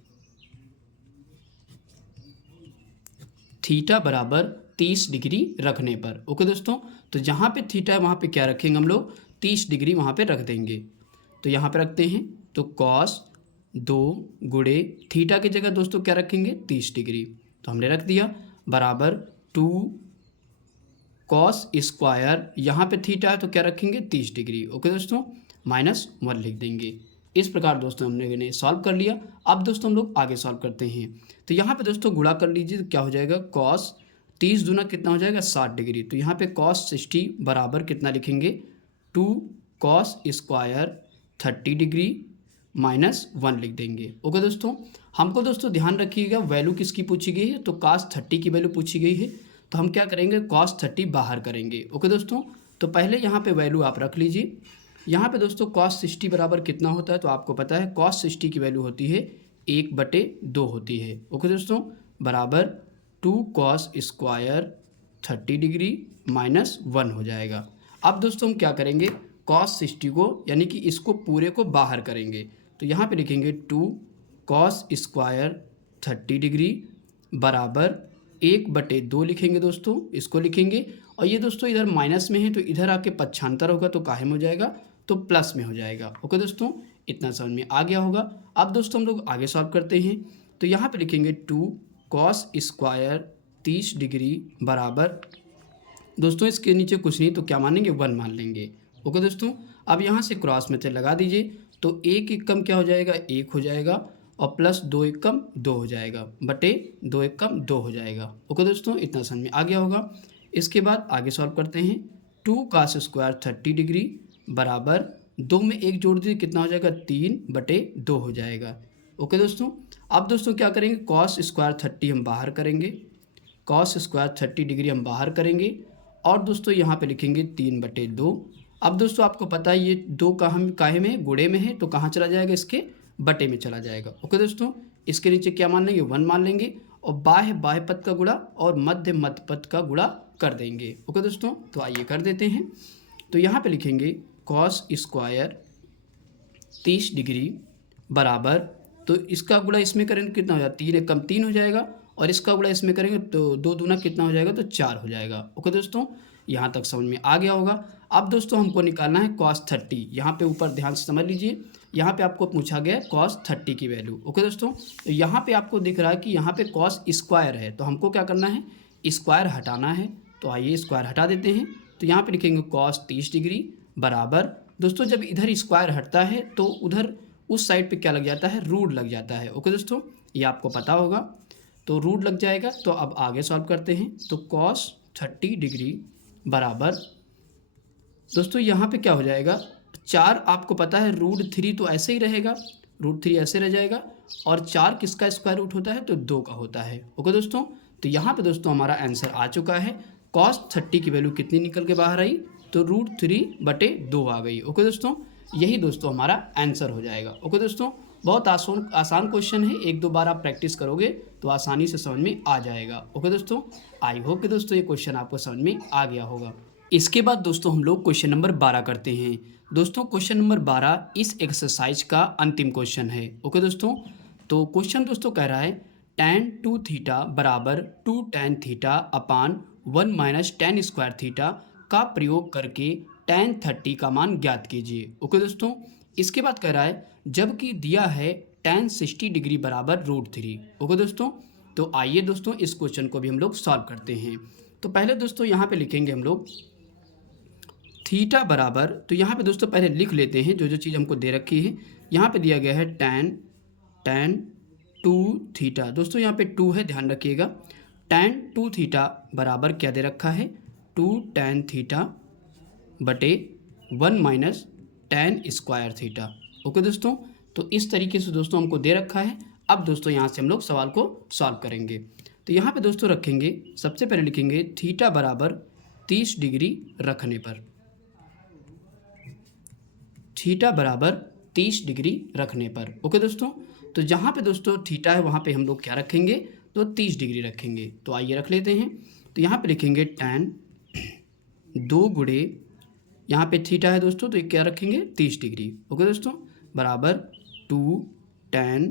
थीटा बराबर 30 डिग्री रखने पर। ओके दोस्तों, तो जहाँ पे थीटा है वहाँ पे क्या रखेंगे हम लोग, 30 डिग्री वहाँ पे रख देंगे। तो यहाँ पे रखते हैं, तो cos 2 गुणे थीटा की जगह दोस्तों क्या रखेंगे, 30 डिग्री। तो हमने रख दिया बराबर 2 cos स्क्वायर, यहाँ पे थीटा है तो क्या रखेंगे, 30 डिग्री। ओके दोस्तों, -1 लिख देंगे। इस प्रकार दोस्तों हमने इन्हें सॉल्व कर लिया। अब दोस्तों हम लोग आगे सॉल्व करते हैं। तो यहाँ पे दोस्तों गुणा कर लीजिए तो क्या हो जाएगा, cos 30 दूना कितना हो जाएगा, 60 डिग्री। तो यहाँ पे cos 60 बराबर कितना लिखेंगे, 2 cos स्क्वायर 30 डिग्री -1 लिख देंगे। ओके दोस्तों, हमको दोस्तों ध्यान रखिएगा वैल्यू किसकी पूछी गई है, तो cos 30 की वैल्यू पूछी गई है। तो हम क्या करेंगे, cos 30 बाहर करेंगे। ओके दोस्तों, तो पहले यहाँ पे वैल्यू आप रख लीजिए। यहाँ पे दोस्तों cos 60 बराबर कितना होता है, तो आपको पता है cos 60 की वैल्यू होती है 1/2 होती है। ओके दोस्तों, बराबर 2 cos स्क्वायर 30 डिग्री -1 हो जाएगा। अब दोस्तों हम क्या करेंगे, cos 60 को यानी कि इसको पूरे को बाहर करेंगे। तो यहाँ पे लिखेंगे 2 cos स्क्वायर 30 डिग्री बराबर 1/2 लिखेंगे दोस्तों, इसको लिखेंगे। और ये दोस्तों इधर माइनस में है तो इधर आके पक्षांतर होगा तो काहे में हो जाएगा, तो प्लस में हो जाएगा। ओके दोस्तों, इतना समझ में आ गया होगा। अब दोस्तों हम लोग आगे सॉल्व करते हैं। तो यहाँ पे लिखेंगे 2 cos स्क्वायर 30 डिग्री बराबर, दोस्तों इसके नीचे कुछ नहीं तो क्या मानेंगे, 1 मान लेंगे। ओके दोस्तों, अब यहाँ से क्रॉस मेथड लगा दीजिए। तो 1 एकम क्या हो जाएगा, 1 हो जाएगा और प्लस 2 एकम 2 हो जाएगा बटे 2 एकम 2 हो जाएगा। ओके दोस्तों, इतना समझ में आ गया होगा। इसके बाद आगे सॉल्व करते हैं। 2 cos स्क्वायर 30 डिग्री बराबर 2 में 1 जोड़ दीजिए कितना हो जाएगा, 3/2 हो जाएगा। ओके दोस्तों, अब दोस्तों क्या करेंगे, cos स्क्वायर 30 हम बाहर करेंगे, cos स्क्वायर 30 डिग्री हम बाहर करेंगे और दोस्तों यहाँ पे लिखेंगे 3/2। अब दोस्तों आपको पता है ये 2 काहे में, गुणे में है तो कहाँ चला जाएगा, इसके बटे में चला जाएगा। ओके दोस्तों, इसके नीचे क्या मान लेंगे, 1 मान लेंगे और बाह्य पद का गुणा और मध्य पद का गुणा कर देंगे। ओके दोस्तों, तो आइए कर देते हैं। तो यहाँ पे लिखेंगे cos स्क्वायर 30 डिग्री बराबर, तो इसका गुणा इसमें करेंगे कितना हो जाएगा, 3 एकम 3 हो जाएगा और इसका गुणा इसमें करेंगे तो 2 दूना कितना हो जाएगा, तो 4 हो जाएगा। ओके दोस्तों, यहाँ तक समझ में आ गया होगा। अब दोस्तों हमको निकालना है cos 30। यहाँ पे ऊपर ध्यान से समझ लीजिए, यहाँ पे आपको पूछा गया है cos 30 की वैल्यू। ओके दोस्तों, तो यहाँ पे आपको दिख रहा है कि यहाँ पे cos स्क्वायर है तो हमको क्या करना है, स्क्वायर हटाना है। तो आइए स्क्वायर हटा देते हैं। तो यहाँ पे लिखेंगे cos 30 डिग्री बराबर दोस्तों जब इधर स्क्वायर हटता है तो उधर उस साइड पे क्या लग जाता है, रूट लग जाता है। ओके दोस्तों, ये आपको पता होगा, तो रूट लग जाएगा। तो अब आगे सॉल्व करते हैं। तो कॉस 30 डिग्री बराबर दोस्तों यहाँ पे क्या हो जाएगा, 4 आपको पता है √3 तो ऐसे ही रहेगा, √3 ऐसे रह जाएगा, और 4 किसका स्क्वायर रूट होता है, तो 2 का होता है। ओके दोस्तों, तो यहाँ पे दोस्तों हमारा आंसर आ चुका है। कॉस 30 की वैल्यू कितनी निकल के बाहर आई, तो √3/2 आ गई। ओके दोस्तों, यही दोस्तों हमारा आंसर हो जाएगा। ओके दोस्तों, बहुत आसान क्वेश्चन है, 1-2 बार आप प्रैक्टिस करोगे तो आसानी से समझ में आ जाएगा। ओके दोस्तों, आई होप कि दोस्तों ये क्वेश्चन आपको समझ में आ गया होगा। इसके बाद दोस्तों हम लोग क्वेश्चन नंबर 12 करते हैं। दोस्तों क्वेश्चन नंबर 12 इस एक्सरसाइज का अंतिम क्वेश्चन है। ओके दोस्तों, तो क्वेश्चन दोस्तों कह रहा है tan 2 थीटा बराबर 2 tan theta upon 1 - tan square theta का प्रयोग करके tan 30 का मान ज्ञात कीजिए। ओके दोस्तों, इसके बाद कह रहा है जबकि दिया है tan 60 डिग्री बराबर √3। ओके दोस्तों, तो आइए दोस्तों इस क्वेश्चन को भी हम लोग सॉल्व करते हैं। तो पहले दोस्तों यहाँ पे लिखेंगे हम लोग थीटा बराबर, तो यहाँ पे दोस्तों पहले लिख लेते हैं जो जो चीज़ हमको दे रखी है। यहाँ पे दिया गया है tan 2 थीटा, दोस्तों यहाँ पे 2 है, ध्यान रखिएगा। tan 2 थीटा बराबर क्या दे रखा है, 2 tan थीटा बटे 1 - tan स्क्वायर थीटा। ओके दोस्तों, तो इस तरीके से दोस्तों हमको दे रखा है। अब दोस्तों यहाँ से हम लोग सवाल को सॉल्व करेंगे। तो यहाँ पे दोस्तों रखेंगे, सबसे पहले लिखेंगे थीटा बराबर 30 डिग्री रखने पर, थीटा बराबर 30 डिग्री रखने पर। ओके दोस्तों, तो जहाँ पे दोस्तों थीटा है वहाँ पे हम लोग क्या रखेंगे, तो 30 डिग्री रखेंगे। तो आइए रख लेते हैं। तो यहाँ पे लिखेंगे tan 2 गुणे, यहाँ पे थीटा है दोस्तों तो ये क्या रखेंगे 30 डिग्री। ओके दोस्तों, बराबर 2 tan,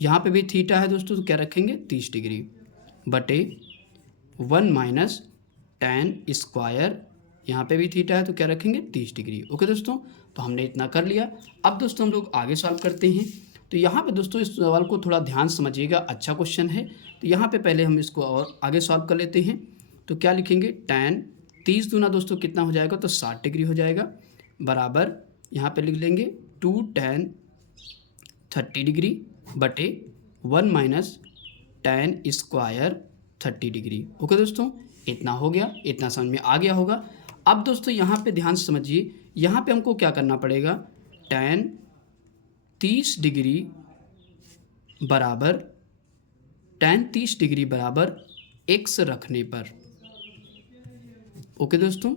यहाँ पे भी थीटा है दोस्तों तो क्या रखेंगे 30 डिग्री बटे 1 - tan स्क्वायर, यहाँ पे भी थीटा है तो क्या रखेंगे 30 डिग्री। ओके दोस्तों, तो हमने इतना कर लिया। अब दोस्तों हम लोग आगे सॉल्व करते हैं। तो यहाँ पे दोस्तों इस सवाल को थोड़ा ध्यान समझिएगा, अच्छा क्वेश्चन है। तो यहाँ पे पहले हम इसको और आगे सॉल्व कर लेते हैं। तो क्या लिखेंगे, tan 30 दूना दोस्तों कितना हो जाएगा, तो 60 डिग्री हो जाएगा, बराबर यहाँ पे लिख लेंगे 2 tan 30 डिग्री बटे 1 - tan स्क्वायर 30 डिग्री। ओके दोस्तों, इतना हो गया, इतना समझ में आ गया होगा। अब दोस्तों यहाँ पे ध्यान से समझिए, यहाँ पे हमको क्या करना पड़ेगा, tan 30 डिग्री बराबर tan 30 डिग्री बराबर x रखने पर। ओके दोस्तों,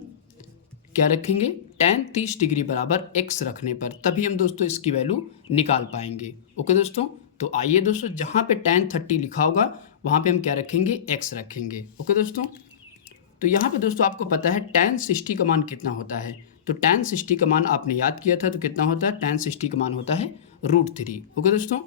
क्या रखेंगे, tan 30 डिग्री बराबर x रखने पर, तभी हम दोस्तों इसकी वैल्यू निकाल पाएंगे। ओके दोस्तों, तो आइए दोस्तों जहाँ पे tan 30 लिखा होगा वहाँ पे हम क्या रखेंगे, x रखेंगे। ओके दोस्तों, तो यहाँ पे दोस्तों आपको पता है tan 60 का मान कितना होता है, तो tan 60 का मान आपने याद किया था, तो कितना होता है, tan 60 का मान होता है √3। ओके दोस्तों,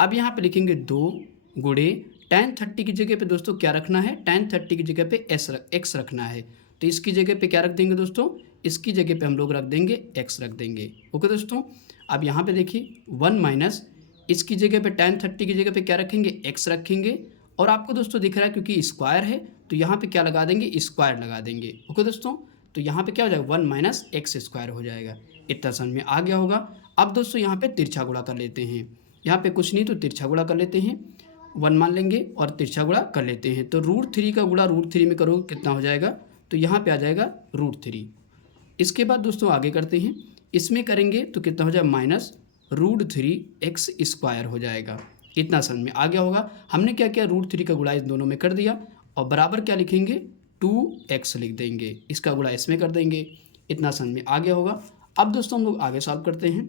अब यहाँ पे लिखेंगे 2 गुणे tan 30 की जगह पे दोस्तों क्या रखना है, tan 30 की जगह पे x रखना है, तो इसकी जगह पे क्या रख देंगे दोस्तों, इसकी जगह पे हम लोग रख देंगे x रख देंगे। ओके दोस्तों, अब यहाँ पे देखिए 1 - इसकी जगह पे tan 30 की जगह पे क्या रखेंगे, x रखेंगे, और आपको दोस्तों दिख रहा है क्योंकि स्क्वायर है तो यहाँ पे क्या लगा देंगे, स्क्वायर लगा देंगे। ओके दोस्तों, तो यहाँ पे क्या हो जाएगा, 1 - x स्क्वायर हो जाएगा। इतना समझ में आ गया होगा। अब दोस्तों यहाँ पे तिरछा गुणा कर लेते हैं, यहाँ पे कुछ नहीं तो तिरछा गुणा कर लेते हैं, 1 मान लेंगे और तिरछा गुणा कर लेते हैं। तो √3 का गुणा √3 में करोगे कितना हो जाएगा, तो यहाँ पे आ जाएगा √3। इसके बाद दोस्तों आगे करते हैं, इसमें करेंगे तो कितना हो जाएगा, -√3x स्क्वायर हो जाएगा। इतना समझ में आ गया होगा। हमने क्या किया, √3 का गुणा इस दोनों में कर दिया, और बराबर क्या लिखेंगे, 2x लिख देंगे, इसका गुणा इसमें कर देंगे। इतना समझ में आ गया होगा। अब दोस्तों हम लोग आगे सॉल्व करते हैं।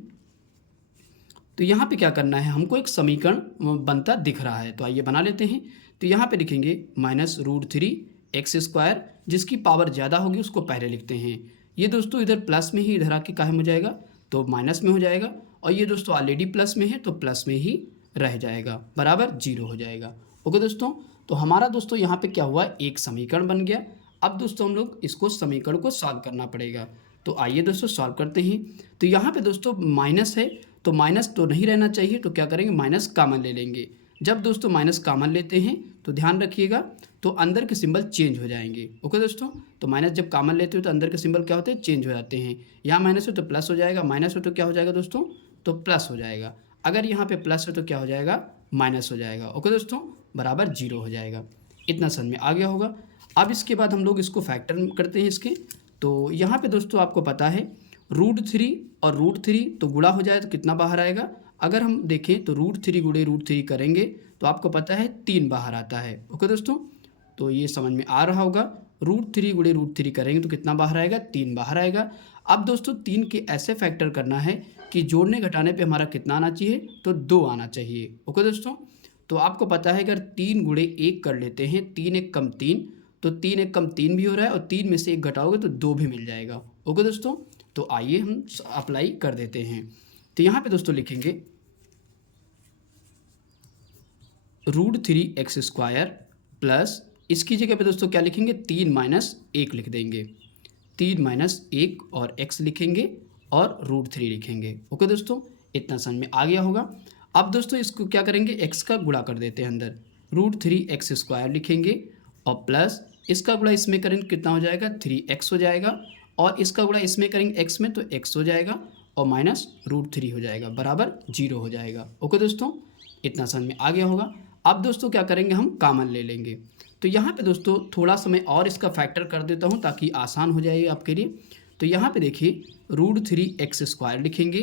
तो यहाँ पे क्या करना है, हमको एक समीकरण बनता दिख रहा है, तो आइए बना लेते हैं। तो यहाँ पे लिखेंगे -√3x स्क्वायर, जिसकी पावर ज़्यादा होगी उसको पहले लिखते हैं। ये दोस्तों इधर प्लस में ही इधर आके काहे में हो जाएगा, तो माइनस में हो जाएगा, और ये दोस्तों ऑलरेडी प्लस में है तो प्लस में ही रह जाएगा, बराबर 0 हो जाएगा। ओके दोस्तों, तो हमारा दोस्तों यहाँ पे क्या हुआ, एक समीकरण बन गया। अब दोस्तों हम लोग इसको समीकरण को सॉल्व करना पड़ेगा। तो आइए दोस्तों सॉल्व करते हैं। तो यहाँ पे दोस्तों माइनस है तो माइनस तो नहीं रहना चाहिए, तो क्या करेंगे, माइनस कॉमन ले लेंगे। जब दोस्तों माइनस कॉमन लेते हैं तो ध्यान रखिएगा तो अंदर के सिंबल चेंज हो जाएंगे। ओके दोस्तों, तो माइनस जब कॉमन लेते हो तो अंदर के सिंबल क्या होते हैं, चेंज हो जाते हैं। यहाँ माइनस हो तो प्लस हो जाएगा, माइनस हो तो क्या हो जाएगा दोस्तों, तो प्लस हो जाएगा। अगर यहाँ पे प्लस हो तो क्या हो जाएगा, माइनस हो जाएगा। ओके दोस्तों, बराबर 0 हो जाएगा। इतना समझ में आ गया होगा। अब इसके बाद हम लोग इसको फैक्टर करते हैं इसके। तो यहाँ पे दोस्तों आपको पता है √3 और √3 तो गुणा हो जाए तो कितना बाहर आएगा। अगर हम देखें तो √3 गुणे √3 करेंगे तो आपको पता है 3 बाहर आता है। ओके दोस्तों, तो ये समझ में आ रहा होगा। √3 गुणे √3 करेंगे तो कितना बाहर आएगा, 3 बाहर आएगा। अब दोस्तों 3 के ऐसे फैक्टर करना है कि जोड़ने घटाने पे हमारा कितना आना चाहिए, तो 2 आना चाहिए। ओके दोस्तों, तो आपको पता है अगर 3 गुणे 1 कर लेते हैं, 3 1 कम 3, तो 3 1 कम 3 भी हो रहा है और 3 में से 1 घटाओगे तो 2 भी मिल जाएगा। ओके दोस्तों, तो आइए हम अप्लाई कर देते हैं। तो यहाँ पे दोस्तों लिखेंगे √3x² प्लस इसकी जगह पे दोस्तों क्या लिखेंगे, 3 - 1 लिख देंगे। 3 - 1 और x लिखेंगे और √3 लिखेंगे। ओके दोस्तों, इतना समझ में आ गया होगा। अब दोस्तों इसको क्या करेंगे, x का गुणा कर देते हैं अंदर, √3x² लिखेंगे और प्लस इसका गुणा इसमें करेंगे कितना हो जाएगा, 3x हो जाएगा और इसका गुणा इसमें करेंगे x में तो x हो जाएगा और माइनस √3 हो जाएगा, बराबर 0 हो जाएगा। ओके दोस्तों, इतना समझ में आ गया होगा। अब दोस्तों क्या करेंगे, हम कॉमन ले लेंगे। तो यहाँ पे दोस्तों थोड़ा समय और इसका फैक्टर कर देता हूँ ताकि आसान हो जाए आपके लिए। तो यहाँ पे देखिए √3x² लिखेंगे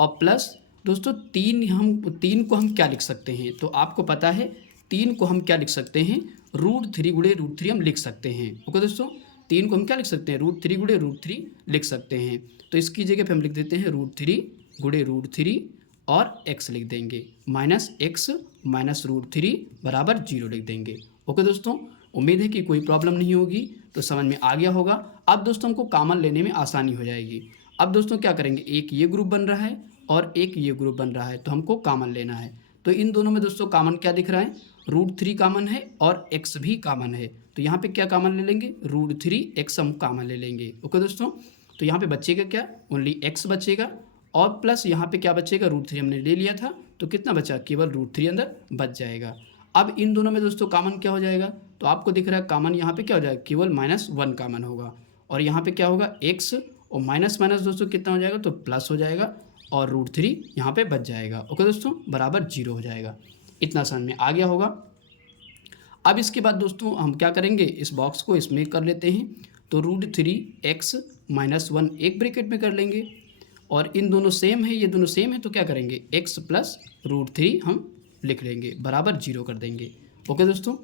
और प्लस दोस्तों 3 को हम क्या लिख सकते हैं, तो आपको पता है 3 को हम क्या लिख सकते हैं, √3 गुणे √3 हम लिख सकते हैं। ओके दोस्तों, 3 को हम क्या लिख सकते हैं, √3 गुणे √3 लिख सकते हैं। तो इसकी जगह पे हम लिख देते हैं √3 गुणे √3 और x लिख देंगे, -x - √3 बराबर 0 लिख देंगे। ओके दोस्तों, उम्मीद है कि कोई प्रॉब्लम नहीं होगी, तो समझ में आ गया होगा। अब दोस्तों हमको कॉमन लेने में आसानी हो जाएगी। अब दोस्तों क्या करेंगे, एक ये ग्रुप बन रहा है और एक ये ग्रुप बन रहा है, तो हमको कॉमन लेना है। तो इन दोनों में दोस्तों कॉमन क्या दिख रहा है, √3 कॉमन है और x भी कॉमन है। तो यहाँ पे क्या कॉमन ले लेंगे, √3x हम कॉमन ले लेंगे। ओके दोस्तों, तो यहाँ पे बचेगा क्या, ओनली x बचेगा और प्लस यहाँ पे क्या बचेगा, √3 हमने ले लिया था तो कितना बचा, केवल √3 अंदर बच जाएगा। अब इन दोनों में दोस्तों कॉमन क्या हो जाएगा, तो आपको दिख रहा है कॉमन यहाँ पे क्या हो जाएगा, केवल -1 कॉमन होगा और यहाँ पे क्या होगा, x और माइनस माइनस दोस्तों कितना हो जाएगा, तो प्लस हो जाएगा और √3 यहाँ पे बच जाएगा। ओके दोस्तों, बराबर 0 हो जाएगा। इतना समझ में आ गया होगा। अब इसके बाद दोस्तों हम क्या करेंगे, इस बॉक्स को इसमें कर लेते हैं। तो √3x - 1 एक ब्रैकेट में कर लेंगे और इन दोनों सेम है, ये दोनों सेम है तो क्या करेंगे, x प्लस √3 हम लिख लेंगे, बराबर 0 कर देंगे। ओके दोस्तों,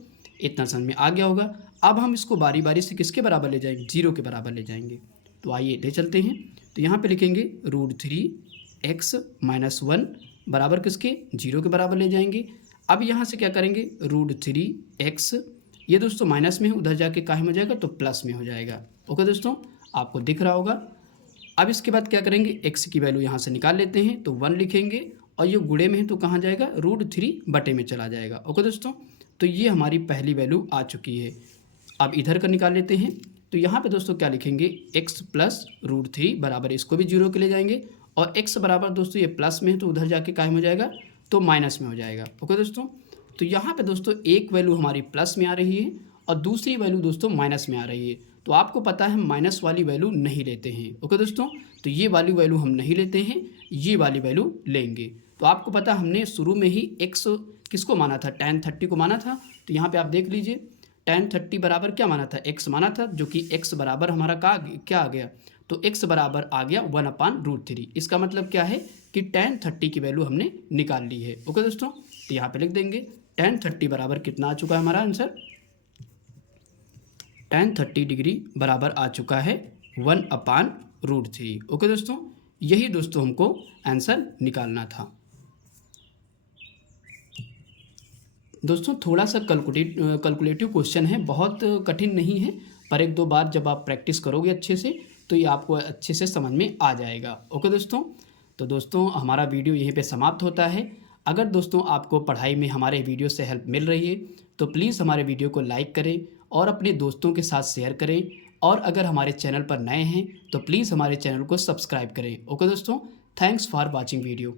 इतना समझ में आ गया होगा। अब हम इसको बारी बारी से किसके बराबर ले जाएंगे, 0 के बराबर ले जाएंगे। तो आइए ले चलते हैं। तो यहाँ पे लिखेंगे √3x - 1 बराबर किसके, 0 के बराबर ले जाएंगे। अब यहाँ से क्या करेंगे, √3x ये दोस्तों माइनस में है, उधर जाके काहे में हो जाएगा, तो प्लस में हो जाएगा। ओके दोस्तों, आपको दिख रहा होगा। अब इसके बाद क्या करेंगे, x की वैल्यू यहाँ से निकाल लेते हैं तो 1 लिखेंगे और ये गुणे में है तो कहाँ जाएगा, √3 बटे में चला जाएगा। ओके दोस्तों, तो ये हमारी पहली वैल्यू आ चुकी है। अब इधर का निकाल लेते हैं। तो यहाँ पे दोस्तों क्या लिखेंगे, x प्लस √3 बराबर इसको भी 0 के ले जाएंगे और x बराबर दोस्तों ये प्लस में है तो उधर जाके काहे में हो जाएगा, तो माइनस में हो जाएगा। ओके दोस्तों, तो यहाँ पे दोस्तों एक वैल्यू हमारी प्लस में आ रही है और दूसरी वैल्यू दोस्तों माइनस में आ रही है। तो आपको पता है हम माइनस वाली वैल्यू नहीं लेते हैं। ओके दोस्तों, तो ये वाली वैल्यू हम नहीं लेते हैं, ये वाली वैल्यू लेंगे। तो आपको पता हमने शुरू में ही x किसको माना था, tan 30 को माना था। तो यहाँ पे आप देख लीजिए tan 30 बराबर क्या माना था, x माना था, जो कि x बराबर हमारा क्या आ गया, तो x बराबर आ गया 1/√3। इसका मतलब क्या है कि tan 30 की वैल्यू हमने निकाल ली है। ओके दोस्तों, तो यहाँ पे लिख देंगे tan 30 बराबर कितना आ चुका है हमारा आंसर, tan 30 डिग्री बराबर आ चुका है 1/√3। ओके दोस्तों, यही दोस्तों हमको आंसर निकालना था। दोस्तों थोड़ा सा कैलकुलेटिव क्वेश्चन है, बहुत कठिन नहीं है, पर 1-2 बार जब आप प्रैक्टिस करोगे अच्छे से तो ये आपको अच्छे से समझ में आ जाएगा। ओके दोस्तों, तो दोस्तों हमारा वीडियो यहीं पे समाप्त होता है। अगर दोस्तों आपको पढ़ाई में हमारे वीडियो से हेल्प मिल रही है तो प्लीज़ हमारे वीडियो को लाइक करें और अपने दोस्तों के साथ शेयर करें और अगर हमारे चैनल पर नए हैं तो प्लीज़ हमारे चैनल को सब्सक्राइब करें। ओके दोस्तों, थैंक्स फॉर वॉचिंग वीडियो।